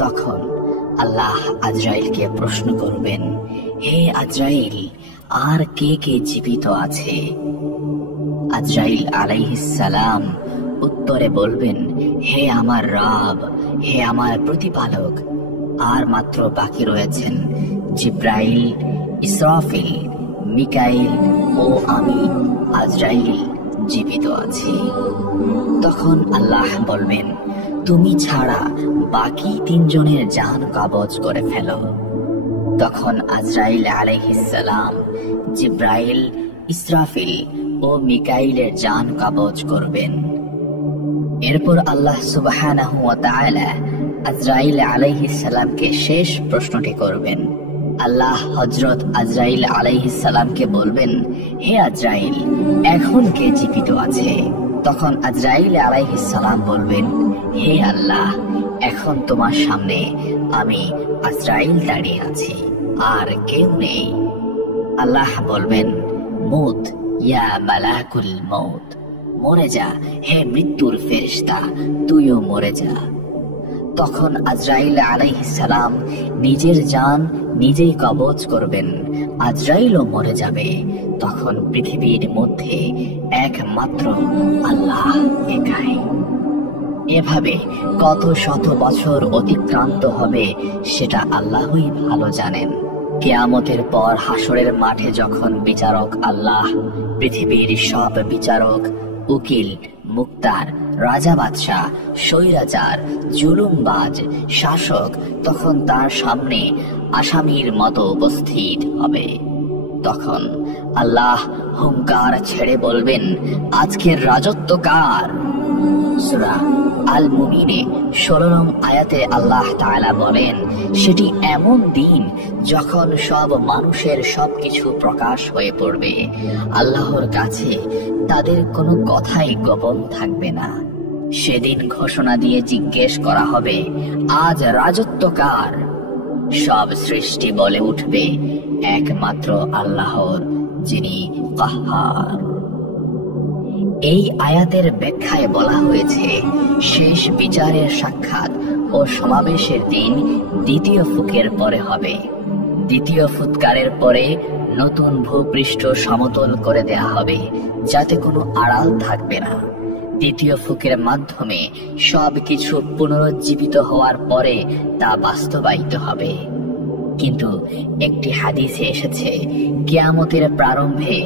তখন আল্লাহ আজরাইলকে প্রশ্ন করবেন, হে আজরাইল, আর কে কে জীবিত আছে? আজরাইল আলাইহিস সালাম উত্তরে বলবেন, হে আমার রব, হে আমার প্রতিপালক, আর মাত্র বাকি রয়েছেন জিব্রাইল, ইসরাফিল, মিকাইল ও আমি আজরাইল জীবিত আছি। তখন আল্লাহ বলবেন, তুমি ছাড়া বাকি তিনজনের জান কবজ করে ফেলো। তখন আজরাইল আলাইহিস সালাম জিব্রাইল, ইসরাফিল ও মিকাইলের জান কবজ করবেন। এরপর আল্লাহ সুবহানাহু ওয়া তাআলা আজরাইল আলাইহিস সালামকে শেষ প্রশ্নটি করবেন। আল্লাহ হযরত আজরাইল আলাইহিস সালামকে বলবেন, হে আজরাইল, এখন কে জীবিত আছে? তখন আজরাইল আলাইহিস সালাম বলবেন, হে আল্লাহ, এখন তোমার সামনে আমি আজরাইল দাঁড়িয়ে আছি, আর কেউ নেই। আল্লাহ বলবেন, মুত ইয়া মালাকুল মউত, মরে যা হে মৃত্যুর ফেরেশতা, তুইও মরে যা। তখন আজরাইল আলাইহিস সালাম নিজের জান নিজেই কবজ করবেন, আজরাইলও মরে যাবে। তখন পৃথিবীর মধ্যে একমাত্র আল্লাহ একাই। এভাবে কত শত বছর অতিক্রান্ত হবে সেটা আল্লাহই ভালো জানেন। কিয়ামতের পর হাসরের মাঠে যখন বিচারক আল্লাহ পৃথিবীর সব বিচারক, উকিল, মুক্তার, রাজা বাদশাহ, স্বৈরাচার, জুলুমবাজ, শাসক তখন তার সামনে আসামির মতো উপস্থিত হবে। তখন আল্লাহ হুঙ্কার ছেড়ে বলবেন, আজকের রাজত্ব কার? সূরা আল মুমিনে 16 নং আয়াতে আল্লাহ তাআলা বলেন, সেটি এমন দিন যখন সব মানুষের সবকিছু প্রকাশ হয়ে পড়বে। আল্লাহর কাছে তাদের কোনো কথাই গোপন থাকবে না। সেদিন ঘোষণা দিয়ে জিজ্ঞেস করা হবে, আজ রাজত্ব কার? সব সৃষ্টি বলে উঠবে, একমাত্র আল্লাহর, যিনি কাহ্হার। এই আয়াতের ব্যাখ্যায় বলা হয়েছে, শেষ বিচারের সাক্ষাৎ ও সমাবেশের দিন দ্বিতীয় ফুকের পরে হবে। দ্বিতীয় ফুৎকারের পরে নতুন ভূপৃষ্ঠ সমতল করে দেয়া হবে, যাতে কোনো আড়াল থাকবে না। দ্বিতীয় ফুকের মাধ্যমে সবকিছু পুনরুজ্জীবিত হওয়ার পরে তা বাস্তবায়িত হবে। কিন্তু একটি হাদিসে এসেছে, কিয়ামতের প্রারম্ভে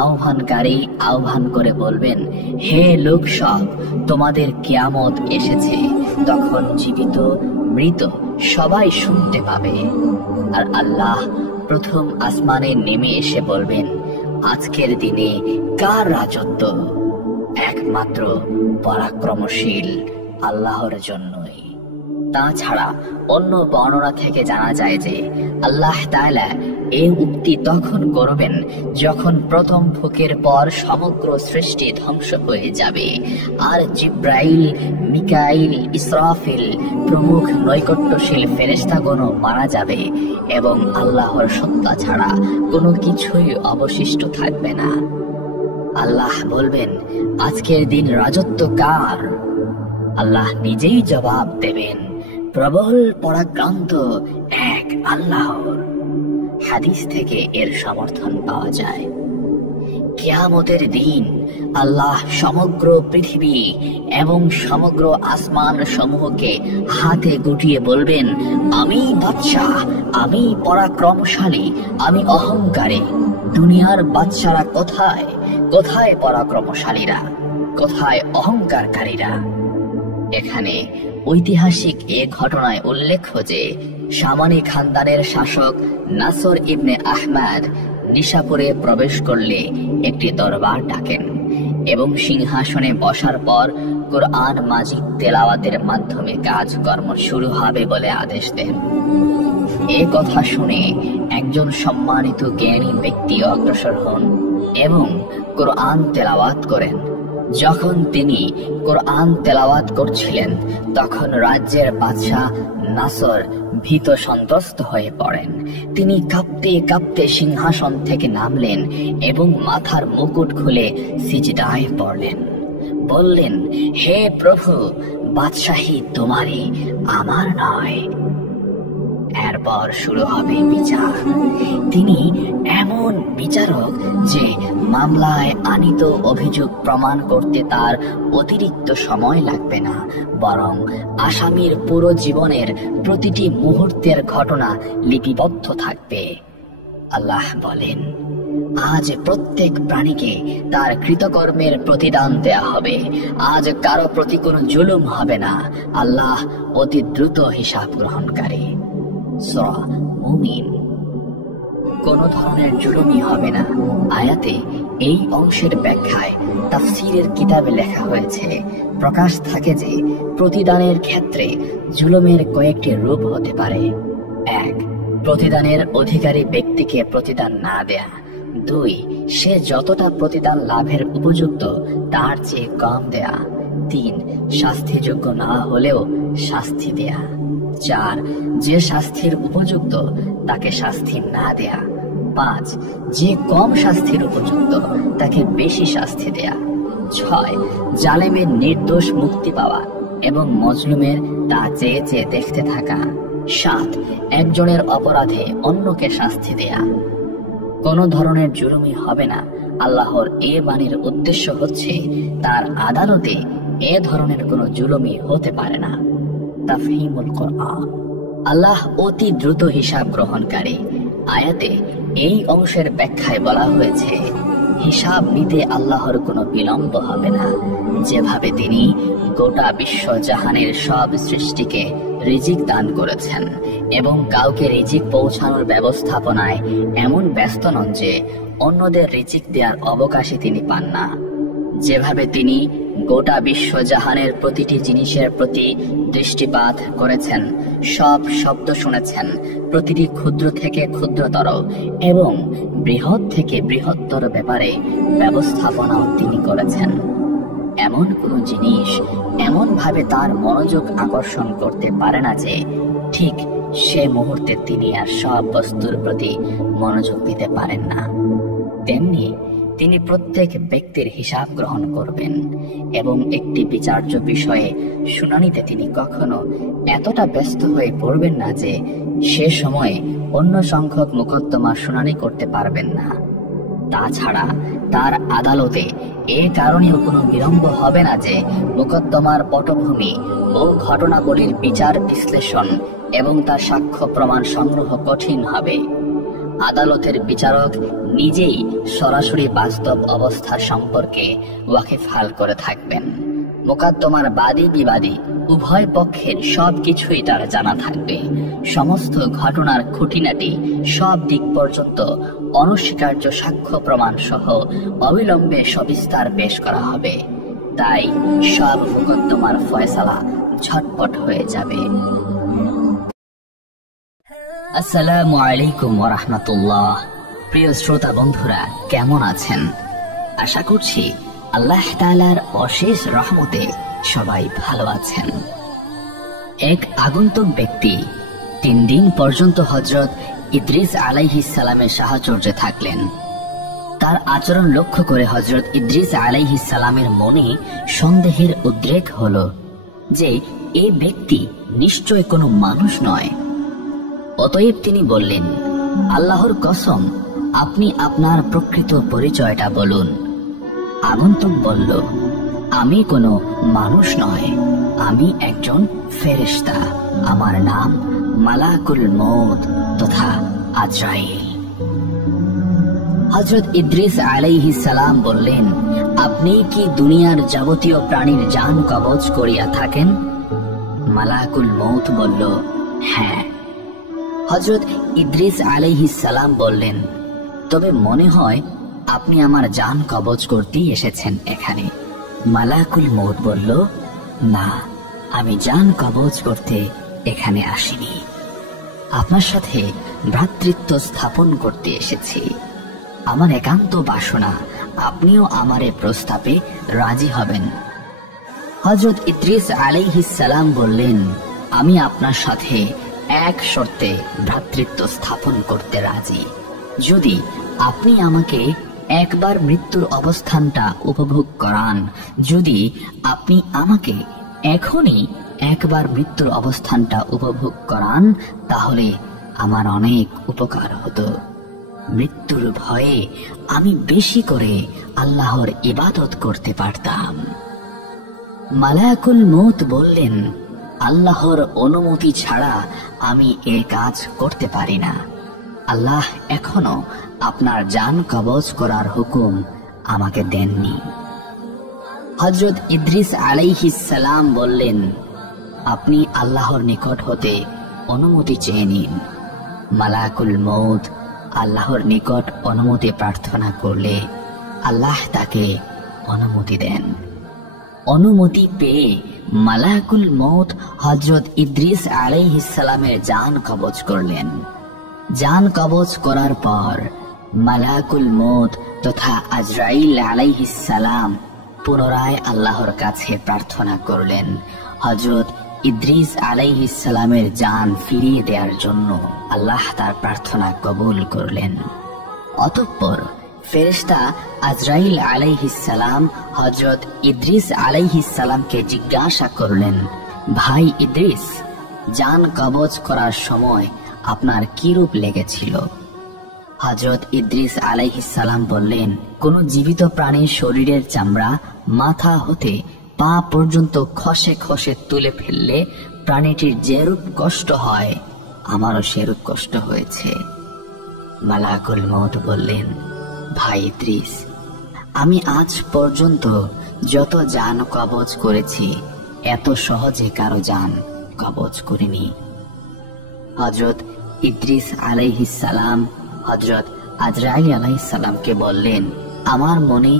আহ্বানকারী আহ্বান করে বলবেন, হে লোক সব, তোমাদের কিয়ামত এসেছে। তখন জীবিত মৃত সবাই শুনতে পাবে। আর আল্লাহ প্রথম আসমানে নেমে এসে বলবেন, আজকের দিনে কার রাজত্ব? একমাত্র পরাক্রমশীল আল্লাহর জন্যই। তাছাড়া অন্য বর্ণনা থেকে জানা যায় যে আল্লাহ তাআলা এই উক্তি তখন করবেন যখন প্রথম ফুকের পর সমগ্র সৃষ্টি ধ্বংস হয়ে যাবে, আর জিব্রাইল, মিকাইল, ইসরাফিল প্রমুখ নৈকট্যশীল ফেরেশতাগণও মারা যাবে এবং আল্লাহর সত্তা ছাড়া কোনো কিছুই অবশিষ্ট থাকবে না। আল্লাহ বলবেন, আজকের দিন রাজত্ব কার? আল্লাহ নিজেই জবাব দেবেন, প্রবল পরাক্রান্ত এক আল্লাহর। হাদিস থেকে এর সমর্থন পাওয়া যায়। কিয়ামতের দিন আল্লাহ সমগ্র পৃথিবী এবং সমগ্র আসমান সমূহকে হাতে গুটিয়ে বলবেন, আমি বাদশাহ, আমি পরাক্রমশালী, আমি অহংকারী। দুনিয়ার বাদশারা কোথায়? কোথায় পরাক্রমশালীরা? কোথায় অহংকারকারীরা? এখানে ঐতিহাসিক এ ঘটনায় উল্লেখ্য যে সামানি খানদানের শাসক নাসর ইবনে আহমদ নিশাপুরে প্রবেশ করলে একটি দরবার ডাকেন এবং সিংহাসনে বসার পর কুরআন মাজিদ তেলাওয়াতের মাধ্যমে কাজকর্ম শুরু হবে বলে আদেশ দেন। এ কথা শুনে একজন সম্মানিত জ্ঞানী ব্যক্তি অগ্রসর হন এবং কুরআন তেলাওয়াত করেন। যখন তিনি কুরআন তেলাওয়াত করছিলেন তখন রাজ্যের বাদশাহ নাসর ভীত সন্ত্রস্ত হয়ে পড়েন। তিনি কাঁপতে কাঁপতে সিংহাসন থেকে নামলেন এবং মাথার মুকুট খুলে সিজদায় পড়লেন। বললেন, হে প্রভু, বাদশাহী তোমারই, আমার নয়। এরপর শুরু হবে বিচার। তিনি এমন বিচারক যে মামলায় আনিত অভিযোগ প্রমাণ করতে তার অতিরিক্ত সময় লাগবে না, বরং আসামির পুরো জীবনের প্রতিটি মুহূর্তের ঘটনা লিপিবদ্ধ থাকবে। আল্লাহ বলেন, আজ প্রত্যেক প্রাণীকে তার কৃতকর্মের প্রতিদান দেয়া হবে। আজ কারো প্রতি কোনো জুলুম হবে না। আল্লাহ অতি দ্রুত হিসাব গ্রহণকারী। সূরা মুমিন। কোন ধরনের জুলুমই হবে না। আয়াতে এই অংশের ব্যাখ্যায় তাফসীরের কিতাবে লেখা হয়েছে, প্রকাশ থাকে যে প্রতিদানের ক্ষেত্রে জুলুমের কয়েকটি রূপ হতে পারে। 1. প্রতিদানের অধিকারী ব্যক্তিকে প্রতিদান না দেয়া। 2. সে যতটা প্রতিদান লাভের উপযুক্ত তার চেয়ে কম দেয়া। 3. শাস্তিযোগ্য না হলেও শাস্তি দেয়া। 4, যে শাস্তির উপযুক্ত তাকে শাস্তি না দেয়া। 5, যে কম শাস্তির উপযুক্ত তাকে বেশি শাস্তি দেয়া। 6, জালেমের নির্দোষ মুক্তি পাওয়া এবং মজলুমের তা চেয়ে চেয়ে দেখতে থাকা। 7, একজনের অপরাধে অন্যকে শাস্তি দেয়া। কোন ধরনের জুলুমি হবে না। আল্লাহর এ বাণীর উদ্দেশ্য হচ্ছে তার আদালতে এ ধরনের কোনো জুলুমি হতে পারে না। তাফহিমুল কোরআন। আল্লাহ অতি দ্রুত হিসাব গ্রহণকারী। আয়াতে এই অংশের ব্যাখ্যায় বলা হয়েছে, হিসাব নিতে আল্লাহর কোনো বিলম্ব হবে না। যেভাবে তিনি গোটা বিশ্ব জাহানের সব সৃষ্টিকে রিজিক দান করেছেন এবং কাউকে রিজিক পৌঁছানোর ব্যবস্থাপনায় এমন ব্যস্ত নন যে অন্যদের রিজিক দেওয়ার অবকাশই তিনি পান না, যেভাবে তিনি গোটা বিশ্ব জাহানের প্রতিটি জিনিসের প্রতি দৃষ্টিপাত করেছেন, সব শব্দ শুনেছেন, প্রতিটি ক্ষুদ্র থেকে ক্ষুদ্রতর এবং বৃহৎ থেকে বৃহত্তর ব্যাপারে ব্যবস্থাপনাও তিনি করেছেন। এমন কোন জিনিস এমন ভাবে তার মনোযোগ আকর্ষণ করতে পারে না যে ঠিক সে মুহূর্তে তিনি আর সব বস্তুর প্রতি মনোযোগ দিতে পারেন না। তেমনি তিনি প্রত্যেক ব্যক্তির হিসাব গ্রহণ করবেন এবং একটি বিচার্য বিষয়ে শুনানিতে তিনি কখনো এতটা ব্যস্ত হয়ে পড়বেন না যে সে সময়ে অন্য সংখ্যক মোকদ্দমা শুনানি করতে পারবেন না। তাছাড়া তার আদালতে এ কারণেও কোনো বিলম্ব হবে না যে মোকদ্দমার পটভূমি ও ঘটনাবলীর বিচার বিশ্লেষণ এবং তার সাক্ষ্য প্রমাণ সংগ্রহ কঠিন হবে। আদালতের বিচারক নিজেই সরাসরি বাস্তব অবস্থা সম্পর্কে ওয়াকিফহাল করে থাকবেন। মোকদ্দমার বাদী বিবাদী উভয় পক্ষের সবকিছুই তার জানা থাকবে। সমস্ত ঘটনার খুঁটিনাটি সব দিক পর্যন্ত অনস্বীকার্য সাক্ষ্য প্রমাণ সহ অবিলম্বে সবিস্তার পেশ করা হবে। তাই সব মোকদ্দমার ফয়সালা ঝটপট হয়ে যাবে। আসসালামু আলাইকুম ওয়া রাহমাতুল্লাহ। প্রিয় শ্রোতা বন্ধুরা, কেমন আছেন? আশা করছি আল্লাহ তাআলার অশেষ রহমতে সবাই ভালো আছেন। এক আগন্তুক ব্যক্তি 3 দিন পর্যন্ত হযরত ইদ্রিস আলাইহিস সালামের সাহচর্যে থাকলেন। তার আচরণ লক্ষ্য করে হযরত ইদ্রিস আলাইহিস সালামের মনে সন্দেহের উদ্রেক হলো যে এই ব্যক্তি নিশ্চয় কোনো মানুষ নয়। অতএব তিনি বললেন, আল্লাহর কসম, আপনি আপনার প্রকৃত পরিচয়টা বলুন। আগন্তুক বলল, আমি কোনো মানুষ নয়, আমি একজন ফেরেশতা। আমার নাম মালাকুল মউত তথা আজরাইল। হযরত ইদ্রিস আলাইহিস সালাম বললেন, আপনি কি দুনিয়ার যাবতীয় প্রাণীর জান কবজ করিয়া থাকেন? মালাকুল মউত বলল, হ্যাঁ। হযরত ইদ্রিস আলাইহিস সালাম বললেন, তবে মনে হয় আপনি আমার জান কবজ করতেই এসেছেন এখানে। মালাকুল মউত বলল, না, আমি জান কবজ করতে এখানে আসিনি, আপনার সাথে ভ্রাতৃত্ব স্থাপন করতে এসেছি। আমার একান্ত বাসনা আপনিও আমার এ প্রস্তাবে রাজি হবেন। হযরত ইদ্রিস আলাইহিস সালাম বললেন, আমি আপনার সাথে এক শর্তে ভ্রাতৃত্ব স্থাপন করতে রাজি। যদি আপনি আমাকে একবার মৃত্যুর অবস্থানটা উপভোগ করান, যদি আপনি আমাকে এখনই একবার মৃত্যুর অবস্থানটা উপভোগ করান, তাহলে আমার অনেক উপকার হতো। মৃত্যুর ভয়ে আমি বেশি করে আল্লাহর ইবাদত করতে পারতাম। মালাকুল মউত বললেন, আল্লাহর অনুমতি ছাড়া আমি এ কাজ করতে পারি না। আল্লাহ এখনো আপনার জান কবজ করার হুকুম আমাকে দেননি। হযরত ইদ্রিস আলাইহিস সালাম বললেন, আপনি আল্লাহর নিকট হতে অনুমতি চেয়ে নিন। মালাকুল মউত আল্লাহর নিকট অনুমতি প্রার্থনা করলে আল্লাহ তাকে অনুমতি দেন। অনুমতি পেয়ে মালাকুল মউত হযরত ইদ্রিস আলাইহিস সালামের জান কবজ করলেন। জান কবজ করার পর মালাকুল মউত তথা আজরাইল আলাইহিস সালাম পুনরায় আল্লাহর কাছে প্রার্থনা করলেন। হযরত ইদ্রিস আলাইহিস সালামের জান ফিরিয়ে দেওয়ার জন্য আল্লাহ তার প্রার্থনা কবুল করলেন। অতঃপর ফেরেশতা আজরাইল আলাইহিস সালাম হযরত ইদ্রিস আলাইহিস সালামকে জিজ্ঞাসা করলেন, ভাই ইদ্রিস, জান কবজ করার সময় আপনার কি রূপ লেগেছিল? হযরত ইদ্রিস আলাইহিস সালাম বললেন, কোন জীবিত প্রাণীর শরীরের চামড়া মাথা হতে পা পর্যন্ত খসে খসে তুলে ফেললে প্রাণীটির যেরূপ কষ্ট হয় আমারও সেরূপ কষ্ট হয়েছে। মালাকুল মউত বললেন, ভাই ইদ্রিস, আমি আজ পর্যন্ত যত জান কবজ করেছি এত সহজে কারো জান কবজ করিনি। হযরত ইদ্রিস আলাইহিস সালাম হযরত আজরাইল আলাইহিস সালামকে বললেন, আমার মনে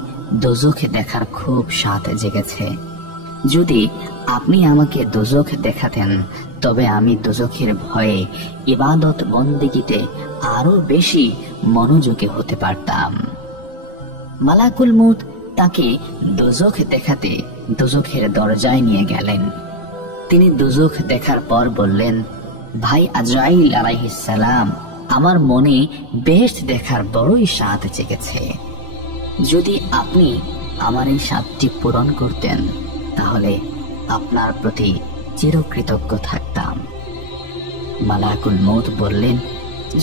দোজখ দেখার খুব স্বাদ জেগেছে। যদি আপনি আমাকে দোজখ দেখাতেন তবে আমি দোজখের ভয়ে ইবাদত বন্দেগীতে আরো বেশি মনোযোগী হতে পারতাম। মালাকুল মউত তাকে দোজখ দেখাতে দোজখের দরজায় নিয়ে গেলেন। তিনি দোজখ দেখার পর বললেন, ভাই আজরাইল আলাইহিস সালাম, আমার মনে বেহেশত দেখার বড়ই স্বাদ জেগেছে। যদি আপনি আমার এই স্বাদটি পূরণ করতেন তাহলে আপনার প্রতি চিরকৃতজ্ঞ থাকতাম। মালাকুল মউত বললেন,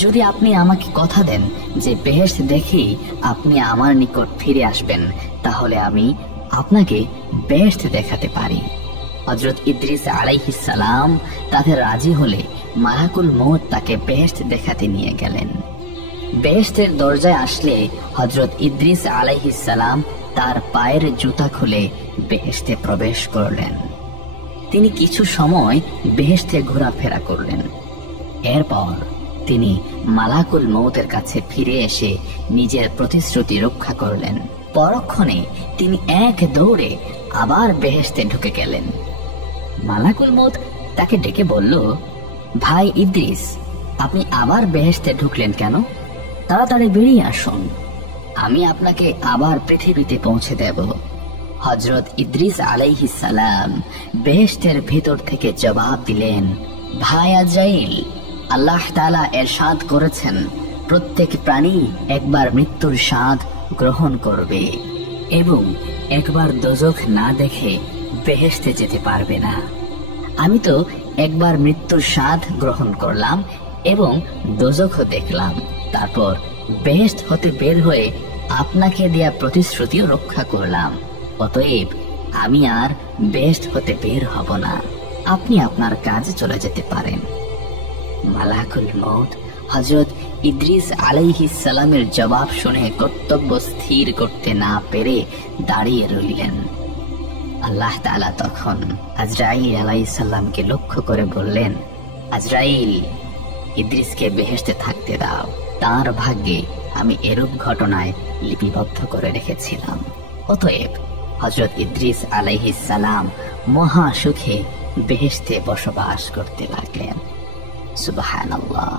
যদি আপনি আমাকে কথা দেন যে বেহেশত দেখেই আপনি আমার নিকট ফিরে আসবেন তাহলে আমি আপনাকে বেহেশত দেখাতে পারি। হযরত ইদ্রিস আলাইহিস সালাম তাতে রাজি হলে মালাকুল মউত তাকে বেহেশত দেখাতে নিয়ে গেলেন। বেহেশতের দরজায় আসলে হযরত ইদ্রিস আলাইহিস সালাম তার পায়ের জুতা খুলে বেহেশতে প্রবেশ করলেন। তিনি কিছু সময় বেহেশতে ঘোরাফেরা করলেন। এরপর তিনি মালাকুল মউতের কাছে ফিরে এসে নিজের প্রতিশ্রুতি রক্ষা করলেন। পরক্ষণে তিনি এক দৌড়ে আবার বেহেশতে ঢুকে গেলেন। মালাকুল মউত তাকে ডেকে বলল, ভাই ইদ্রিস, আপনি আবার বেহেশতে ঢুকলেন কেন? তাড়াতাড়ি বেরিয়ে আসুন, আমি আপনাকে আবার পৃথিবীতে পৌঁছে দেব। হযরত ইদ্রিস আলাইহিস সালাম বেহেশতের ভিতর থেকে জবাব দিলেন, ভাই আজরাইল, আল্লাহ তাআলা ইরশাদ করেছেন, প্রত্যেক প্রাণী একবার মৃত্যুর স্বাদ গ্রহণ করবে এবং একবার দোজখ না দেখে বেহেশতে যেতে পারবে না। আমি তো একবার মৃত্যুর স্বাদ গ্রহণ করলাম এবং দোজখও দেখলাম, তারপর বেহেশত হতে বের হয়ে আপনাকে দেয়া প্রতিশ্রুতিও রক্ষা করলাম। অতএব আমি আর বেহেশত হতে বের হব না, আপনি আপনার কাজে চলে যেতে পারেন। মালাকুল মউত হযরত ইদ্রিস আলাইহিস সালামের জবাব শুনে কর্তব্য স্থির করতে না পেরে দাঁড়িয়ে রইলেন। আল্লাহ তাআলা তখন আজরাইল আলাইহিস সালামকে লক্ষ্য করে বললেন, আজরাইল, ইদ্রিসকে বেহেশতে থাকতে দাও, তার ভাগ্যে আমি এরূপ ঘটনায় লিপিবদ্ধ করে রেখেছিলাম। অতএব হযরত ইদ্রিস আলাইহিস সালাম মহা সুখে বেহেশতে বসবাস করতে লাগলেন। সুবহানাল্লাহ।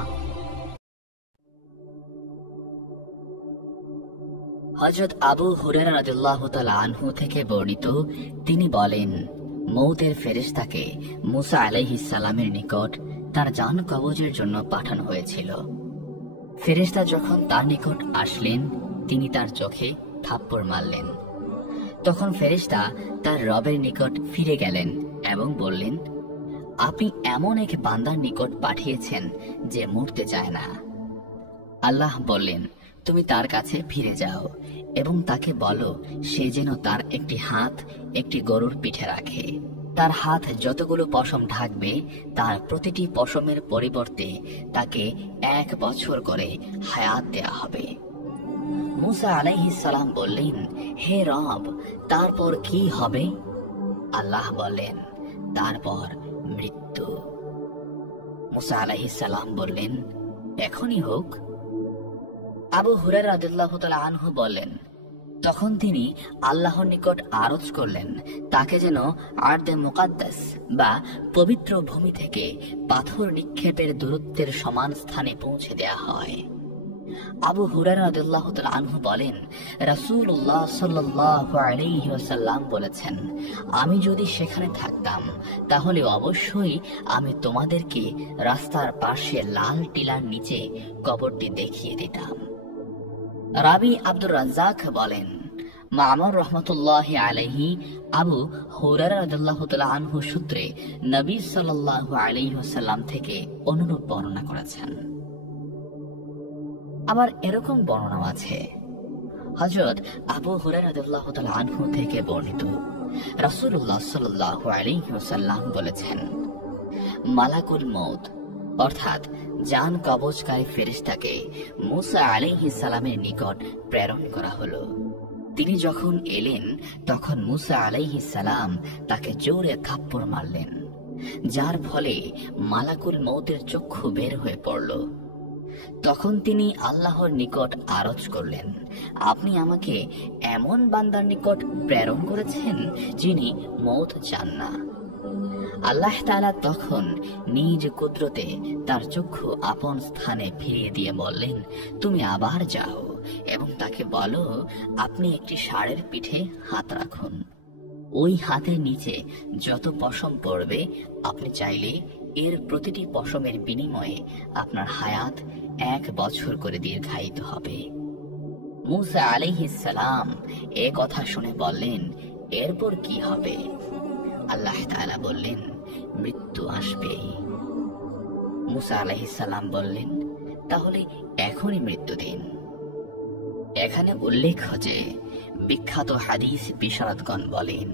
হযরত আবু হুরায়রা রাদিয়াল্লাহু তাআলা আনহু থেকে বর্ণিত, তিনি বলেন, মউতের ফেরেশতাকে মুসা আলাইহিস সালামের নিকট তার জান কবজের জন্য পাঠানো হয়েছিল। ফেরেশতা যখন তার নিকট আসলেন তিনি তার চোখে থাপ্পড় মারলেন। তখন ফেরেশতা তার রবের নিকট ফিরে গেলেন এবং বললেন, আপনি এমন এক বান্দার নিকট পাঠিয়েছেন যে মরতে চায় না। আল্লাহ বললেন, তুমি তার কাছে ফিরে যাও এবং তাকে বলো সে যেন তার একটি হাত একটি গরুর পিঠে রাখে। তার হাত যতগুলো পশম ঢাকবে তার প্রতিটি পশমের পরিবর্তে তাকে 1 বছর করে হায়াত দেয়া হবে। মুসা আলাইহিস সালাম বললেন, হে রব, তারপর কি হবে? আল্লাহ বললেন, তারপর মৃত্যু। মুসা আলাইহিস সালাম বললেন, এখনই হোক। আবু হুরায়রা রাদিয়াল্লাহু তাআলা আনহু বলেন, তখন তিনি আল্লাহর নিকট আরজ করলেন তাকে যেন আরদে মুকাদ্দাস বা পবিত্র ভূমি থেকে পাথর নিক্ষেপের দূরত্বের সমান স্থানে পৌঁছে দেয়া হয়। আবু হুরায়রা রাদিয়াল্লাহু তাআলা আনহু বলেন, রাসূলুল্লাহ সাল্লাল্লাহু আলাইহি ওয়াসাল্লাম বলেছেন, আমি যদি সেখানে থাকতাম তাহলে অবশ্যই আমি তোমাদেরকে রাস্তার পাশে লাল টিলার নিচে কবরটি দেখিয়ে দিতাম। রাবি আব্দুর রাজ্জাক বলেন, মামর রহমতুল্লাহি আলাইহি আবু হুরায়রা রাদিয়াল্লাহু তাআলা আনহু সূত্রে নবী সাল্লাল্লাহু আলাইহি ওয়াসাল্লাম থেকে অনুরূপ বর্ণনা করেছেন। আবার এরকম বর্ণনা আছে, হযরত আবু হুরায়রা রাদিয়াল্লাহু তাআলা আনহু থেকে বর্ণিত, রাসূলুল্লাহ সাল্লাল্লাহু আলাইহি ওয়াসাল্লাম বলেছেন, মালাকুল মউত অর্থাৎ জান কবজকারী ফেরেশতাকে মূসা আলাইহিস সালামের নিকট প্রেরণ করা হলো। তিনি যখন এলেন তখন মূসা আলাইহিস সালাম তাকে জোরে থাপ্পড় মারলেন, যার ফলে মালাকুল মউতের চক্ষু বের হয়ে পড়ল। তখন তিনি আল্লাহর নিকট আরজ করলেন, আপনি আমাকে এমন বান্দার নিকট প্রেরণ করেছেন যিনি মউত চান না। আল্লাহ তাআলা তখন নিজ কুদরতে তার চক্ষু আপন স্থানে ফিরিয়ে দিয়ে বললেন, তুমি আবার যাও এবং তাকে বলো, আপনি একটি ষাঁড়ের পিঠে হাত রাখুন। ওই হাতের নিচে যত পশম পড়বে আপনি চাইলে এর প্রতিটি পশমের বিনিময়ে আপনার হায়াত 1 বছর করে দীর্ঘায়িত হবে। মূসা আলাইহিস সালাম এ কথা শুনে বললেন, এরপর কি হবে? আল্লাহ তাআলা বললেন, মৃত্যু আসবে। মূসা আলাইহিস সালাম বললেন, তাহলে এখনই মৃত্যু দিন। এখানে উল্লেখ যে বিখ্যাত হাদিস বিশারদগণ বলেন,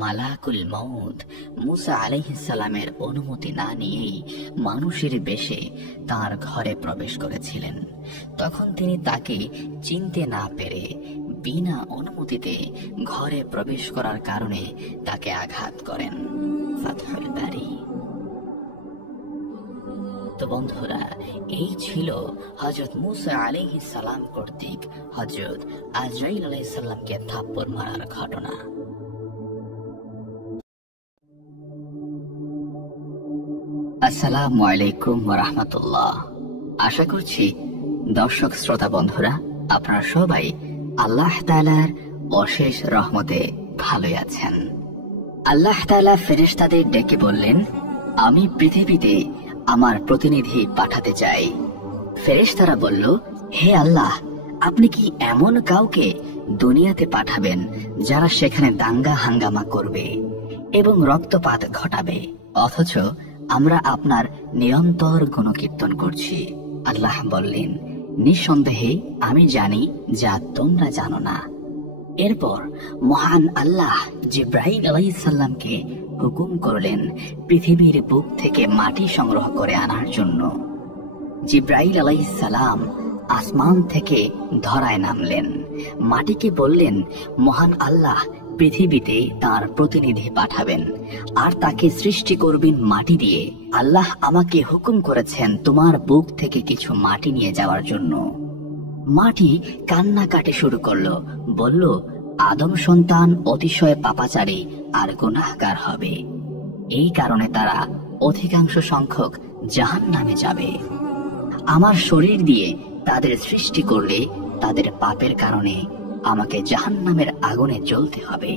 মালাকুল মউত মূসা আলাইহিস সালামের অনুমতি না নিয়েই মানুষের বেশে তার ঘরে প্রবেশ করেছিলেন। তখন তিনি তাকে চিনতে না পেরে বিনা অনুমতিতে ঘরে প্রবেশ করার কারণে তাকে আঘাত করেন। ফাতহুল বারী। তো বন্ধুরা, এই ছিল হযরত মূসা আলাইহিস সালাম কর্তৃক হযরত আজরাইল আলাইহিস সালামকে থাপ্পড় মারার ঘটনা। আসসালামু আলাইকুম ওয়া রাহমাতুল্লাহ। আশা করছি দর্শক শ্রোতা বন্ধুরা আপনারা সবাই আল্লাহ তাআলার অশেষ রহমতে ভালো আছেন। আল্লাহ তাআলা ফেরেশতাদের ডেকে বললেন, আমি পৃথিবীতে আমার প্রতিনিধি পাঠাতে চাই। ফেরেশতারা বলল, হে আল্লাহ, আপনি কি এমন কাউকে দুনিয়াতে পাঠাবেন যারা সেখানে দাঙ্গা হাঙ্গামা করবে এবং রক্তপাত ঘটাবে, অথচ আমরা আপনার নিরন্তর গুণকীর্তন করছি? আল্লাহ বললেন, নিঃসন্দেহে আমি জানি যা তোমরা জানো না। এরপর মহান আল্লাহ জিব্রাইল আলাইহিস সালামকে হুকুম করলেন পৃথিবীর বুক থেকে মাটি সংগ্রহ করে আনার জন্য। জিব্রাইল আলাইহিস সালাম আসমান থেকে ধরায় নামলেন। মাটিকে বললেন, মহান আল্লাহ পৃথিবীতে তার প্রতিনিধি পাঠাবেন আর তাকে সৃষ্টি করবেন মাটি দিয়ে। আল্লাহ আমাকে হুকুম করেছেন তোমার বুক থেকে কিছু মাটি নিয়ে যাওয়ার জন্য। মাটি কান্নাকাটি শুরু করলো, বলল, আদম সন্তান অতিশয় পাপাচারী আর গুনাহগার হবে, এই কারণে তারা অধিকাংশ সংখ্যক জাহান্নামে যাবে। আমার শরীর দিয়ে তাদের সৃষ্টি করলে তাদের পাপের কারণে আমাকে জাহান্নামের আগুনে জ্বলতে হবে।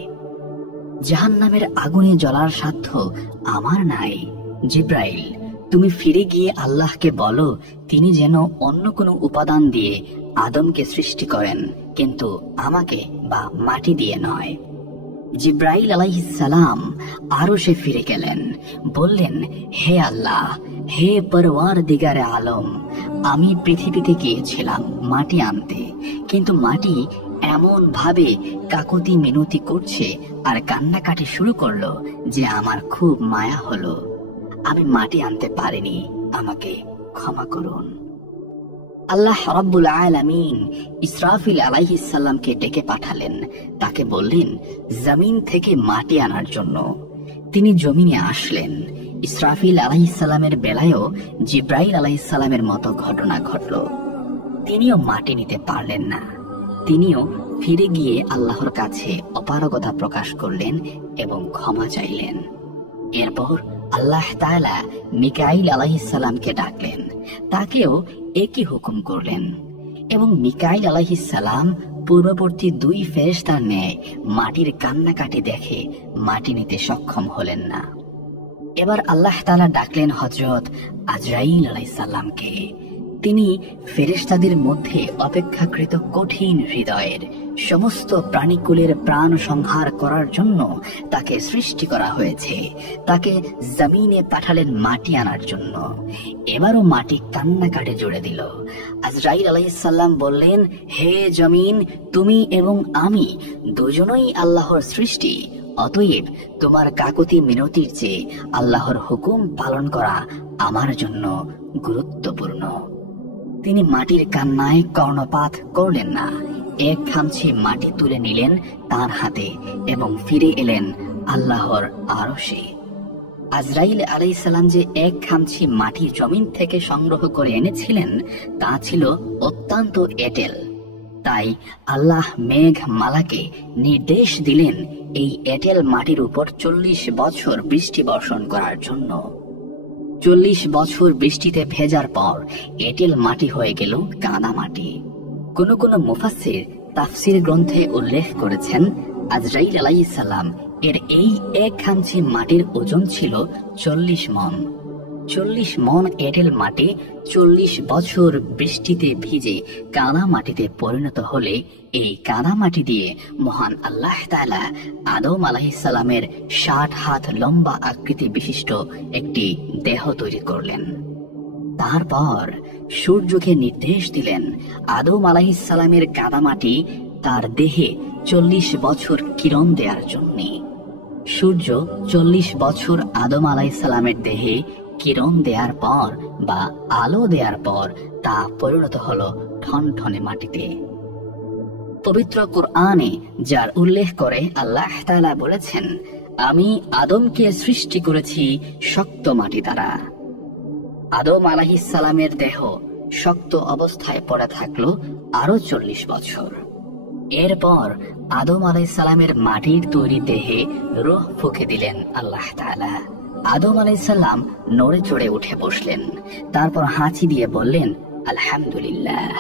জাহান্নামের আগুনে জ্বলার সাধ্য আমার নাই। জিব্রাইল, তুমি ফিরে গিয়ে আল্লাহকে বলো তিনি যেন অন্য কোনো উপাদান দিয়ে আদমকে সৃষ্টি করেন, কিন্তু আমাকে বা মাটি দিয়ে নয়। জিব্রাইল আলাইহিস সালাম আরশে ফিরে গেলেন, বললেন, হে আল্লাহ, হে পরওয়ারদিগারে আলম, আমি পৃথিবীতে গিয়েছিলাম মাটি আনতে, কিন্তু মাটি এমন ভাবে কাকুতি মিনতি করছে আর কান্নাকাটি শুরু করলো যে আমার খুব মায়া হলো। আমি মাটি আনতে পারিনি, আমাকে ক্ষমা করুন। আল্লাহ রাব্বুল আলামিন ইসরাফিল আলাইহিস সালামকে ডেকে পাঠালেন। তাকে বললেন জমিন থেকে মাটি আনার জন্য। তিনি জমিনে আসলেন। ইসরাফিল আলাইহিস সালামের বেলায়ও জিব্রাইল আলাইহিস সালামের মতো ঘটনা ঘটল। তিনিও মাটি নিতে পারলেন না। তিনিও ফিরে গিয়ে আল্লাহর কাছে অপারগতা প্রকাশ করলেন এবং ক্ষমা চাইলেন। এরপর আল্লাহ তাআলা মিকাইল আলাইহিস সালামকে ডাকলেন। তাকেও একই হুকুম করলেন। এবং মিকাইল আলাইহিস সালাম পূর্ববর্তী 2 ফেরেশতার ন্যায় মাটির কান্নাকাটি দেখে মাটি নিতে সক্ষম হলেন না। এবার আল্লাহ তাআলা ডাকলেন হযরত আজরাইল আলাইহিস সালামকে। তিনি ফেরেশতাদের মধ্যে অপেক্ষাকৃত কঠিন হৃদয়ের, সমস্ত প্রাণীকুলের প্রাণ সংহার করার জন্য তাকে সৃষ্টি করা হয়েছে। তাকে জমিনে পাঠালেন মাটি আনার জন্য। এবারও মাটি কান্নাকাটি জুড়ে দিল। আজরাইল আলাইহিস সালাম বললেন, হে জমিন, তুমি এবং আমি দুজনেই আল্লাহর সৃষ্টি, অতএব তোমার কাকুতি মিনতির চেয়ে আল্লাহর হুকুম পালন করা আমার জন্য গুরুত্বপূর্ণ। তিনি মাটির কান্নায় কর্ণপাত করলেন না। এক খামচি মাটি তুলে নিলেন তার হাতে এবং ফিরে এলেন আল্লাহর আরশে। আজরাইল আলাইহিস সালাম যে এক খামচি মাটি জমিন থেকে সংগ্রহ করে এনেছিলেন তা ছিল অত্যন্ত এঁটেল। তাই আল্লাহ মেঘ মালাকে নির্দেশ দিলেন এই এঁটেল মাটির উপর 40 বছর বৃষ্টি বর্ষণ করার জন্য। 40 বছর বৃষ্টিতে ভেজার পর এঁটেল মাটি হয়ে গেল কাদা মাটি। কোন কোন মুফাসসির তাফসীর গ্রন্থে উল্লেখ করেছেন, আজরাইল আলাইহিস সালাম এর এই এক খামচি মাটির ওজন ছিল 40 মণ। 40 মণ এঁটেল মাটি 40 বছর বৃষ্টিতে ভিজে কাদা মাটিতে পরিণত হলে এই কাদা মাটি দিয়ে মহান আল্লাহ তাআলা আদম আলাইহিস সালামের 60 হাত লম্বা আকৃতি বিশিষ্ট একটি দেহ তৈরি করলেন। তারপর সূর্যকে নির্দেশ দিলেন আদম আলাইহিস সালামের কাদা মাটি তার দেহে 40 বছর কিরণ দেওয়ার জন্য। সূর্য 40 বছর আদম আলাইহিস সালামের দেহে কিরণ দেওয়ার পর বা আলো দেওয়ার পর তা পরিণত হলো ঠনঠনে মাটিতে। পবিত্র কুরআনে যার উল্লেখ করে আল্লাহ তাআলা বলেছেন, আমি আদমকে সৃষ্টি করেছি শক্ত মাটি দ্বারা। আদম আলাইহিস সালামের দেহ শক্ত অবস্থায় পড়ে থাকলো আরো 40 বছর। এরপর আদম আলাইহিস সালামের মাটির তৈরি দেহে রূহ ফুঁকে দিলেন আল্লাহ তাআলা। আদম আলাইহিস সালাম নড়ে চড়ে উঠে বসলেন। তারপর হাঁচি দিয়ে বললেন, আলহামদুলিল্লাহ,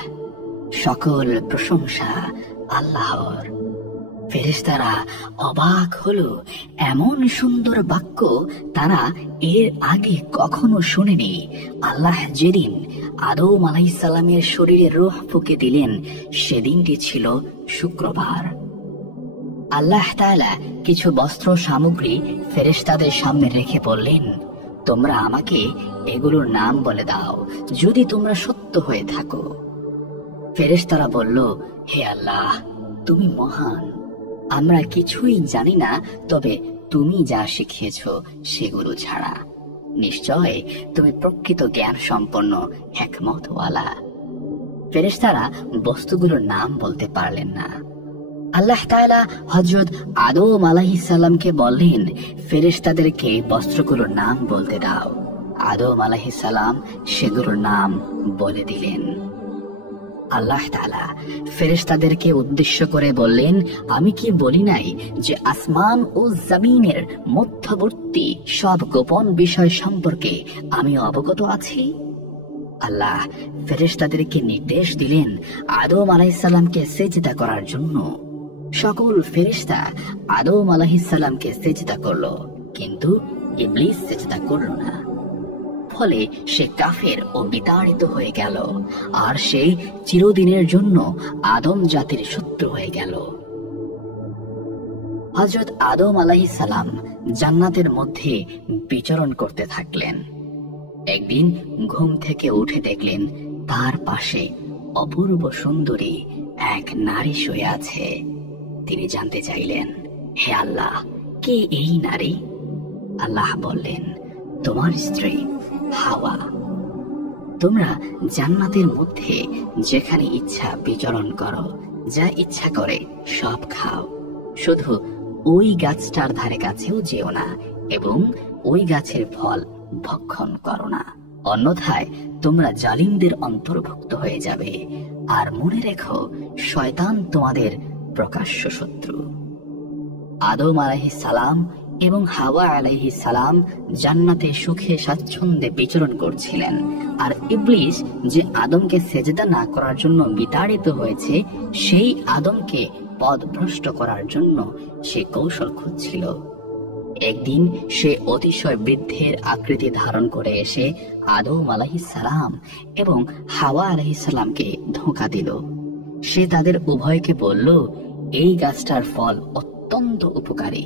সকল প্রশংসা আল্লাহর। ফেরেশতারা অবাক হলো, এমন সুন্দর বাক্য তারা এর আগে কখনো শুনেনি। আল্লাহ যেদিন আদম আলাইহিস সালামের শরীরে রূহ ফুঁকে দিলেন সেদিনটি ছিল শুক্রবার। আল্লাহ তাআলা কিছু বস্ত্র সামগ্রী ফেরেশতাদের সামনে রেখে বললেন, তোমরা আমাকে এগুলোর নাম বলে দাও যদি তোমরা সত্য হয়ে থাকো। ফেরেশতারা বলল, হে আল্লাহ, তুমি মহান, আমরা কিছুই জানি না, তবে তুমি যা শিখিয়েছ সেগুলো ছাড়া। নিশ্চয় তুমি প্রকৃত জ্ঞান সম্পন্ন হিকমতওয়ালা। ফেরেশতারা বস্তুগুলোর নাম বলতে পারলেন না। আল্লাহ তাআলা হযরত আদম আলাইহিস সালামকে বললেন, ফেরেশতাদেরকে বস্ত্রগুলোর নাম বলতে দাও। আদম আলাইহিস সালাম সেগুলোর নাম বলে দিলেন। আল্লাহ তাআলা ফেরেশতাদেরকে উদ্দেশ্য করে বললেন, আমি কি বলি নাই যে আসমান ও জমিনের মধ্যবর্তী সব গোপন বিষয় সম্পর্কে আমি অবগত আছি? আল্লাহ ফেরেশতাদেরকে নির্দেশ দিলেন আদম আলাইহিস সালামকে সিজদা করার জন্য। সকল ফেরেশতা আদম আলাইহিস সালামকে সিজদা করলো, কিন্তু ইবলিস সিজদা করল না। ফলে সে কাফের ও বিতাড়িত হয়ে গেল, আর সে চিরদিনের জন্য আদম জাতির শত্রু হয়ে গেল। হযরত আদম আলাইহিস সালাম জান্নাতের মধ্যে বিচরণ করতে থাকলেন। একদিন ঘুম থেকে উঠে দেখলেন তার পাশে অপূর্ব সুন্দরী এক নারী শুয়ে আছে। তিনি জানতে চাইলেন, হে আল্লাহ, কে এই নারী? আল্লাহ বললেন, তোমার স্ত্রী হাওয়া। তোমরা জান্নাতের মধ্যে যেখানে ইচ্ছা বিচরণ করো, যা ইচ্ছা করে সব খাও, শুধু ওই গাছটার ধারে কাছেও যেও না এবং ওই গাছের ফল ভক্ষণ করো না, অন্যথায় তোমরা জালিমদের অন্তর্ভুক্ত হয়ে যাবে। আর মনে রেখো, শয়তান তোমাদের প্রকাশ্য শত্রু। আদম আলাইহিস সালাম এবং হাওয়া আলাইহিস সালাম জান্নাতে সুখে স্বাচ্ছন্দ্যে বিচরণ করছিলেন। আর ইবলিস যে আদমকে সেজদা না করার জন্য বিতাড়িত হয়েছে, সেই আদমকে পথভ্রষ্ট করার জন্য সে কৌশল খুঁজছিল। একদিন সে অতিশয় বৃদ্ধের আকৃতি ধারণ করে এসে আদম আলাইহিস সালাম এবং হাওয়া আলাইহিস সালামকে ধোঁকা দিল। সে তাদের উভয়কে বলল, এই গাছটার ফল অত্যন্ত উপকারী।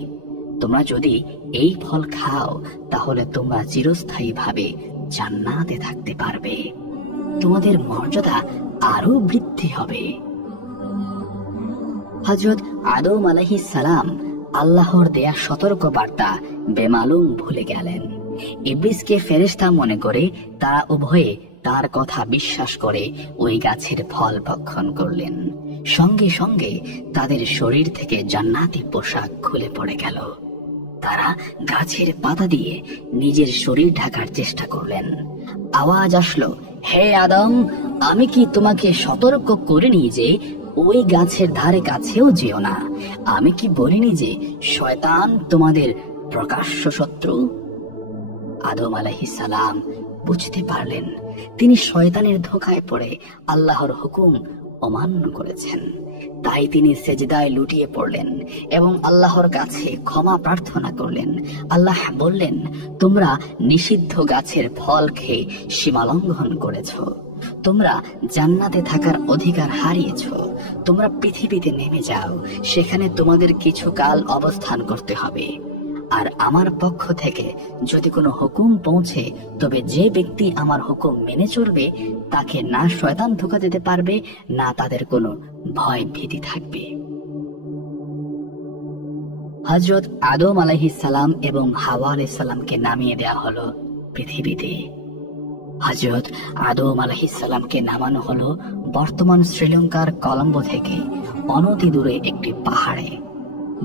তোমরা যদি এই ফল খাও তাহলে তোমরা চিরস্থায়ীভাবে জান্নাতে থাকতে পারবে, তোমাদের মর্যাদা আরো বৃদ্ধি হবে। হযরত আদম আলাইহিস সালাম আল্লাহর দেয়া সতর্ক বার্তা বেমালুম ভুলে গেলেন। ইবলিসকে ফেরেশতা মনে করে তারা উভয়ে তার কথা বিশ্বাস করে ওই গাছের ফল ভক্ষণ করলেন। সঙ্গে সঙ্গে তাদের শরীর থেকে জান্নাতি পোশাক খুলে পড়ে গেল। তারা গাছের পাতা দিয়ে নিজের শরীর ঢাকার চেষ্টা করলেন। আওয়াজ আসলো, হে আদম, আমি কি তোমাকে সতর্ক করিনি যে ওই গাছের ধারে কাছেও যেও না? আমি কি বলিনি যে শয়তান তোমাদের প্রকাশ্য শত্রু? আদম আলাইহিস সালাম বুঝতে পারলেন তিনি শয়তানের ধোঁকায় পড়ে আল্লাহর হুকুম অমান্য করেছেন। তাই তিনি সেজদায় লুটিয়ে পড়লেন এবং আল্লাহর কাছে ক্ষমা প্রার্থনা করলেন। আল্লাহ বললেন, তোমরা নিষিদ্ধ গাছের ফল খেয়ে সীমালঙ্ঘন করেছ, তোমরা জান্নাতে থাকার অধিকার হারিয়েছ। তোমরা পৃথিবীতে নেমে যাও, সেখানে তোমাদের কিছু কাল অবস্থান করতে হবে। আর আমার পক্ষ থেকে যদি কোনো হুকুম পৌঁছে, তবে যে ব্যক্তি আমার হুকুম মেনে চলবে তাকে না শয়তান ধোঁকা দিতে পারবে, না তাদের কোনো ভয় ভীতি থাকবে। হযরত আদম আলাইহিস সালাম এবং হাওয়া আলাইহিস সালামকে নামিয়ে দেয়া হলো পৃথিবীতে। হযরত আদম আলাইহিস সালামকে নামানো হলো বর্তমান শ্রীলঙ্কার কলম্বো থেকে অনতি দূরে একটি পাহাড়ে,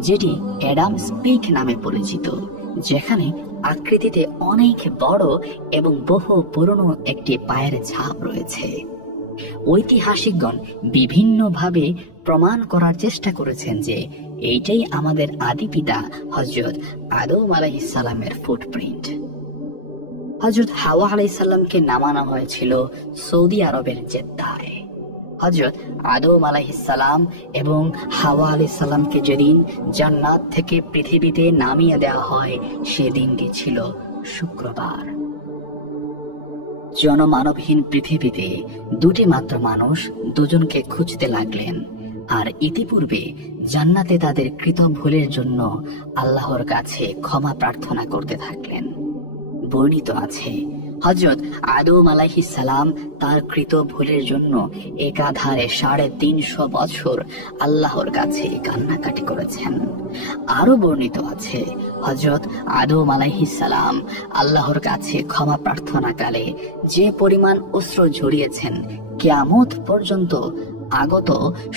যেটি অ্যাডামস পিক নামে পরিচিত, যেখানে আকৃতিতে অনেক বড় এবং বহু পুরনো একটি পায়ের ছাপ রয়েছে। ঐতিহাসিকগণ বিভিন্নভাবে প্রমাণ করার চেষ্টা করেছেন যে এইটাই আমাদের আদি পিতা হযরত আদম আলাইহিস সালামের ফুটপ্রিন্ট। হযরত হাওয়া আলাইহিস সালামকে নামানো হয়েছিল সৌদি আরবের জেদ্দায়। হযরত আদম আলাইহিস সালাম এবং হাওয়া আলাইহিস সালামকে যেদিন জান্নাত থেকে পৃথিবীতে নামিয়ে দেওয়া হয়, সেদিনটি ছিল শুক্রবার। জনমানবহীন পৃথিবীতে দুটি মাত্র মানুষ দুজনকে খুঁজতে লাগলেন, আর ইতিপূর্বে জান্নাতে তাদের কৃত ভুলের জন্য আল্লাহর কাছে ক্ষমা প্রার্থনা করতে থাকলেন। বর্ণিত আছে, হযরত আদম আলাইহিস সালাম তার কৃত ভুলের জন্য একাধারে 350 বছর আল্লাহর কাছে কান্নাকাটি করেছেন। আরো বর্ণিত আছে, হযরত আদম আলাইহিস সালাম আল্লাহর কাছে ক্ষমা প্রার্থনাকালে যে পরিমাণ অশ্রু ঝরিয়েছেন, কিয়ামত পর্যন্ত আগত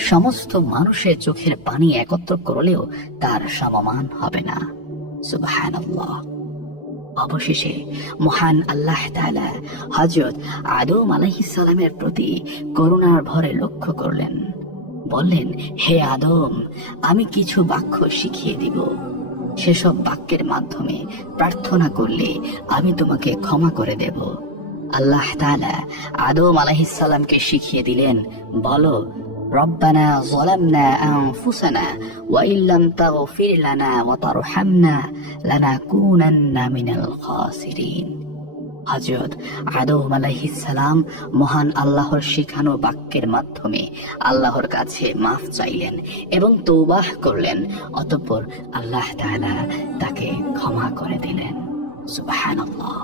সমস্ত মানুষের চোখের পানি একত্র করলেও তার সমমান হবে না। সুবহানাল্লাহ। অবশেষে মহান আল্লাহ তাআলা হযরত আদম আলাইহিস সালামের প্রতি করুণার ভরে লক্ষ্য করলেন। বললেন, হে আদম, আমি কিছু বাক্য শিখিয়ে দিব। সেসব বাক্যের মাধ্যমে প্রার্থনা করলে আমি তোমাকে ক্ষমা করে দেব। আল্লাহ তাআলা আদম আলাইহিস সালামকে শিখিয়ে দিলেন, বলো, রব্বানা যালামনা আনফুসানা ওয়া ইল্লাম তাগফির লানা ওয়া তারহামনা লানাকুনান্না মিনাল খাসিরিন। হযরত আদম আলাইহিস সালাম মহান আল্লাহর শিখানো বাক্যের মাধ্যমে আল্লাহর কাছে মাফ চাইলেন এবং তওবাহ করলেন। অতঃপর আল্লাহ তাআলা তাকে ক্ষমা করে দিলেন। সুবহানাল্লাহ।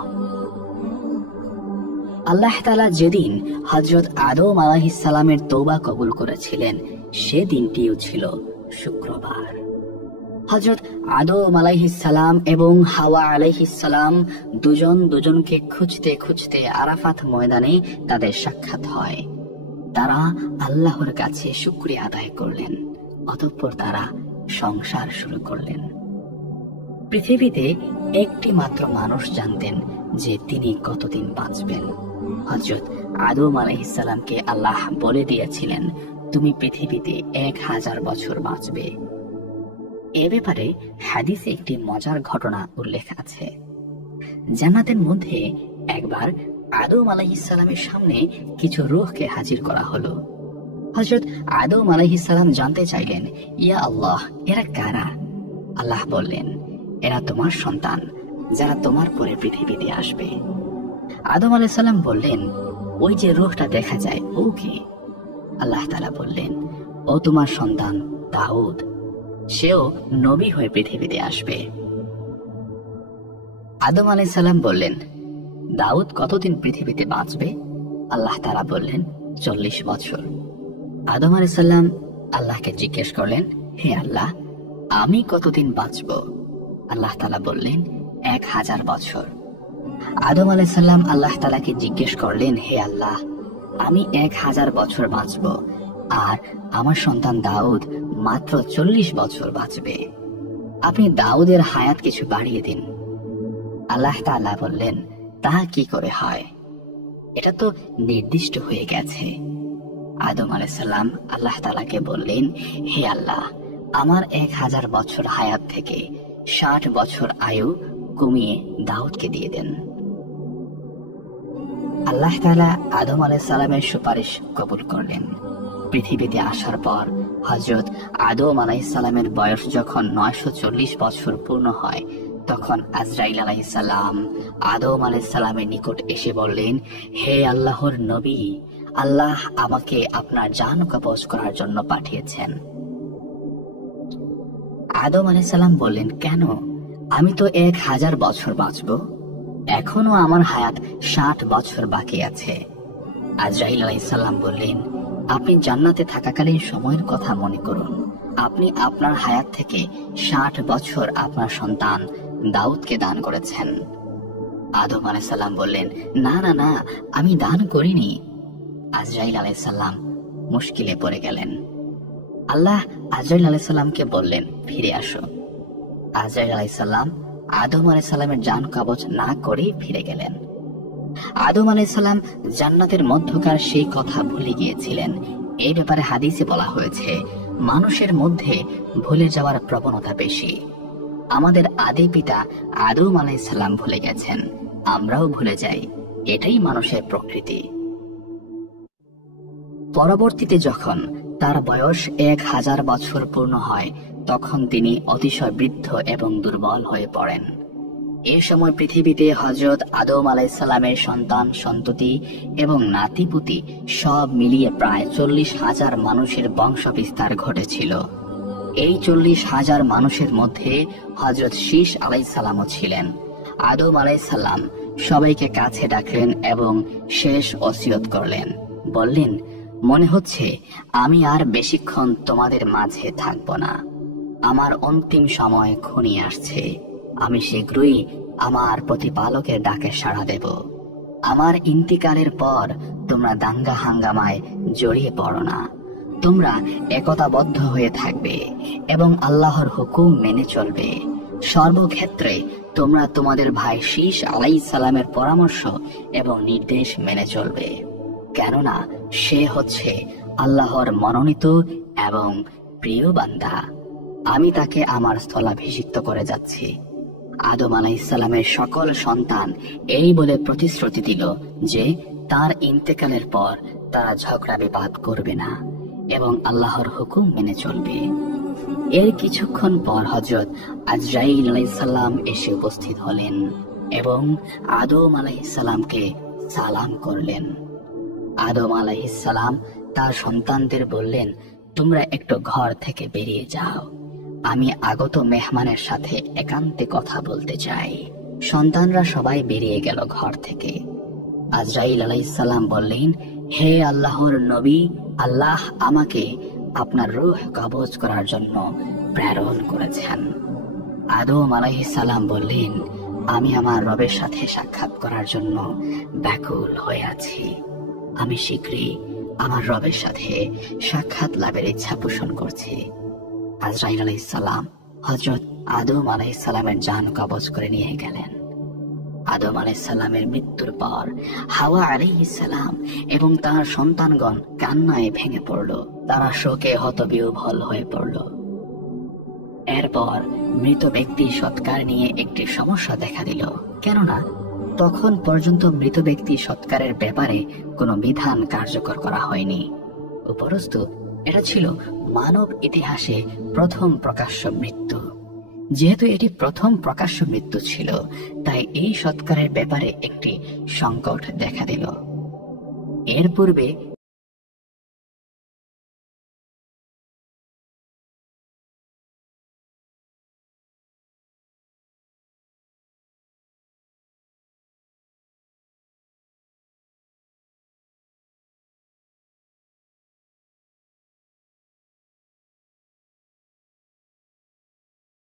আল্লাহ তাআলা যেদিন হযরত আদম আলাইহিস সালামের তওবা কবুল করেছিলেন, সে দিনটিও ছিল শুক্রবার। হযরত আদম আলাইহিস সালাম এবং হাওয়া আলাইহিস সালাম দুজন দুজনকে খুঁজতে খুঁজতে আরাফাত ময়দানে তাদের সাক্ষাৎ হয়। তারা আল্লাহর কাছে শুকরিয়া আদায় করলেন। অতঃপর তারা সংসার শুরু করলেন। পৃথিবীতে একটি মাত্র মানুষ জানতেন যে তিনি কতদিন বাঁচবেন। হযরত আদম আলাইহিস সালামকে আল্লাহ বলে দিয়েছিলেন, তুমি পৃথিবীতে 1000 বছর বাঁচবে। এ ব্যাপারে হাদিসে একটি মজার ঘটনা উল্লেখ আছে। জান্নাতের মধ্যে একবার আদম আলাইহিস সালামের সামনে কিছু রূহকে হাজির করা হলো। হযরত আদম আলাইহিস সালাম জানতে চাইলেন, ইয়া আল্লাহ, এরা কারা? আল্লাহ বললেন, এরা তোমার সন্তান, যারা তোমার পরে পৃথিবীতে আসবে। আদম আলাইহিস সালাম বললেন, ওই যে রূহটা দেখা যায়, ও কে? আল্লাহ তাআলা বললেন, ও তোমার সন্তান দাউদ, সেও নবী হয়ে পৃথিবীতে আসবে। আদম আলাইহিস সালাম বললেন, দাউদ কতদিন পৃথিবীতে বাঁচবে? আল্লাহ তাআলা বললেন, 40 বছর। আদম আলাইহিস সালাম আল্লাহকে জিজ্ঞেস করলেন, হে আল্লাহ, আমি কতদিন বাঁচব? আল্লাহ তাআলা বললেন, 1000 বছর। আদম আলাইহিস সালাম আল্লাহ তাআলাকে জিজ্ঞেস করলেন, হে আল্লাহ, আমি 1000 বছর বাঁচব, আর আমার সন্তান দাউদ মাত্র 40 বছর বাঁচবে। আপনি দাউদের হায়াত কিছু বাড়িয়ে দিন। আল্লাহ তাআলা বললেন, তা কি করে হয়? এটা তো নির্দিষ্ট হয়ে গেছে। আদম আলাইহিস সালাম আল্লাহ তাআলাকে বললেন, হে আল্লাহ, আমার 1000 বছর হায়াত থেকে 60 বছর আয়ু কমিয়ে দাউদকে দিয়ে দেন। আল্লাহ তাআলা আদম আলাইহিস সালামের সুপারিশ কবুল করলেন। পৃথিবীতে আসার পর হযরত আদম আলাইহিস সালামের বয়স যখন 940 বছর পূর্ণ হয়, তখন আজরাইল আলাইহিস সালাম আদম আলাইহিস সালামের নিকট এসে বললেন, হে আল্লাহর নবী, আল্লাহ আমাকে আপনার জান কবজ করার জন্য পাঠিয়েছেন। আদম আলাইহিস সালাম বললেন, কেন? আমি তো 1000 বছর বাঁচব, এখনো আমার হায়াত 60 বছর বাকি আছে। আজরাইল আলাইহিস সালাম বললেন, আপনি জান্নাতে থাকাকালীন সময়ের কথা মনে করুন। আপনি আপনার হায়াত থেকে 60 বছর আপনার সন্তান দাউদকে দান করেছেন। আদম আলাইহিস সালাম বললেন, না না না, আমি দান করিনি। আজরাইল আলাইহিস সালাম মুশকিলে পড়ে গেলেন। আল্লাহ আজরাইল আলাইহিস সালামকে বললেন, ফিরে আসো। আজরাইল আলাইহিস সালাম আদম আলাইহিস সালামের জান কবজ না করে ফিরে গেলেন। আদম আলাইহিস সালাম জান্নাতের মধ্যকার সেই কথা ভুলে গিয়েছিলেন। এই ব্যাপারে হাদিসে বলা হয়েছে, মানুষের মধ্যে ভুলে যাওয়ার প্রবণতা বেশি। আমাদের আদি পিতা আদম আলাইহিস সালাম ভুলে গেছেন, আমরাও ভুলে যাই। এটাই মানুষের প্রকৃতি। পরবর্তীতে যখন তার বয়স 1000 বছর পূর্ণ হয়, তখন তিনি অতিশয় বৃদ্ধ এবং দুর্বল হয়ে পড়েন। এই সময় পৃথিবীতে হযরত আদম আলাইহিস সালামের সন্তান সন্ততি এবং নাতিপুতি সব মিলিয়ে প্রায় 40,000 মানুষের বংশ বিস্তার ঘটেছিল। এই 40,000 মানুষের মধ্যে হযরত শীস আলাইহিস সালামও ছিলেন। আদম আলাইহিস সালাম সবাইকে কাছে ডাকলেন এবং শেষ ওসিয়ত করলেন। বললেন, মনে হচ্ছে আমি আর বেশিক্ষণ তোমাদের মাঝে থাকব না। আমার অন্তিম সময় ঘনিয়ে আসছে। আমি শীঘ্রই আমার প্রতিপালকের ডাকে সাড়া দেব। আমার ইন্তিকালের পর তোমরা দাঙ্গা হাঙ্গামায় জড়িয়ে পড়ো না। তোমরা একতাবদ্ধ হয়ে থাকবে এবং আল্লাহর হুকুম মেনে চলবে। সর্বক্ষেত্রে তোমরা তোমাদের ভাই শীস আলাইহিস সালামের পরামর্শ এবং নির্দেশ মেনে চলবে, কেননা সে হচ্ছে আল্লাহর মনোনীত এবং প্রিয় বান্দা। আমি তাকে আমার স্থলাভিষিক্ত করে যাচ্ছি। আদম আলাইহিস সালামের সকল সন্তান এই বলে প্রতিশ্রুতি দিল যে তার ইন্তেকালের পর তারা ঝগড়া বিবাদ করবে না এবং আল্লাহর হুকুম মেনে চলবে। এর কিছুক্ষণ পর হযরত আজরাইল আলাইহিস সালাম এসে উপস্থিত হলেন এবং আদম আলাইহিস সালামকে সালাম করলেন। আদম আলাইহিস সালাম তার সন্তানদের বললেন, তোমরা একটু ঘর থেকে বেরিয়ে যাও, আমি আগত মেহমানের সাথে একান্তে কথা বলতে চাই। সন্তানরা সবাই বেরিয়ে গেল ঘর থেকে। আজরাইল আলাইহিস সালাম বললেন, হে আল্লাহর নবী, আল্লাহ আমাকে আপনার রূহ কবজ করার জন্য প্রেরণ করেছেন। আদম আলাইহিস সালাম বললেন, আমি আমার রবের সাথে সাক্ষাৎ করার জন্য ব্যাকুল হয়ে আছি। আমি শীঘ্রই আমার রবের সাথে সাক্ষাৎ লাভের ইচ্ছা পোষণ করছি। আজরাইল আলাইহিস সালাম হযরত আদম আলাইহিস সালামের জান কবজ করে নিয়ে গেলেন। আদম আলাইহিস সালামের মৃত্যুর পর হাওয়া আলাইহিস সালাম এবং তার সন্তানগণ কান্নায় ভেঙে পড়ল। তারা শোকে হতবিহ্বল হয়ে পড়ল। এরপর মৃত ব্যক্তি সৎকার নিয়ে একটি সমস্যা দেখা দিল, কেননা তখন পর্যন্ত মৃত ব্যক্তি সৎকারের ব্যাপারে কোনো বিধান কার্যকর করা হয়নি। উপরন্তু এটা ছিল মানব ইতিহাসে প্রথম প্রকাশ্য মৃত্যু। যেহেতু এটি প্রথম প্রকাশ্য মৃত্যু ছিল, তাই এই সৎকারের ব্যাপারে একটি সংকট দেখা দিল। এর পূর্বে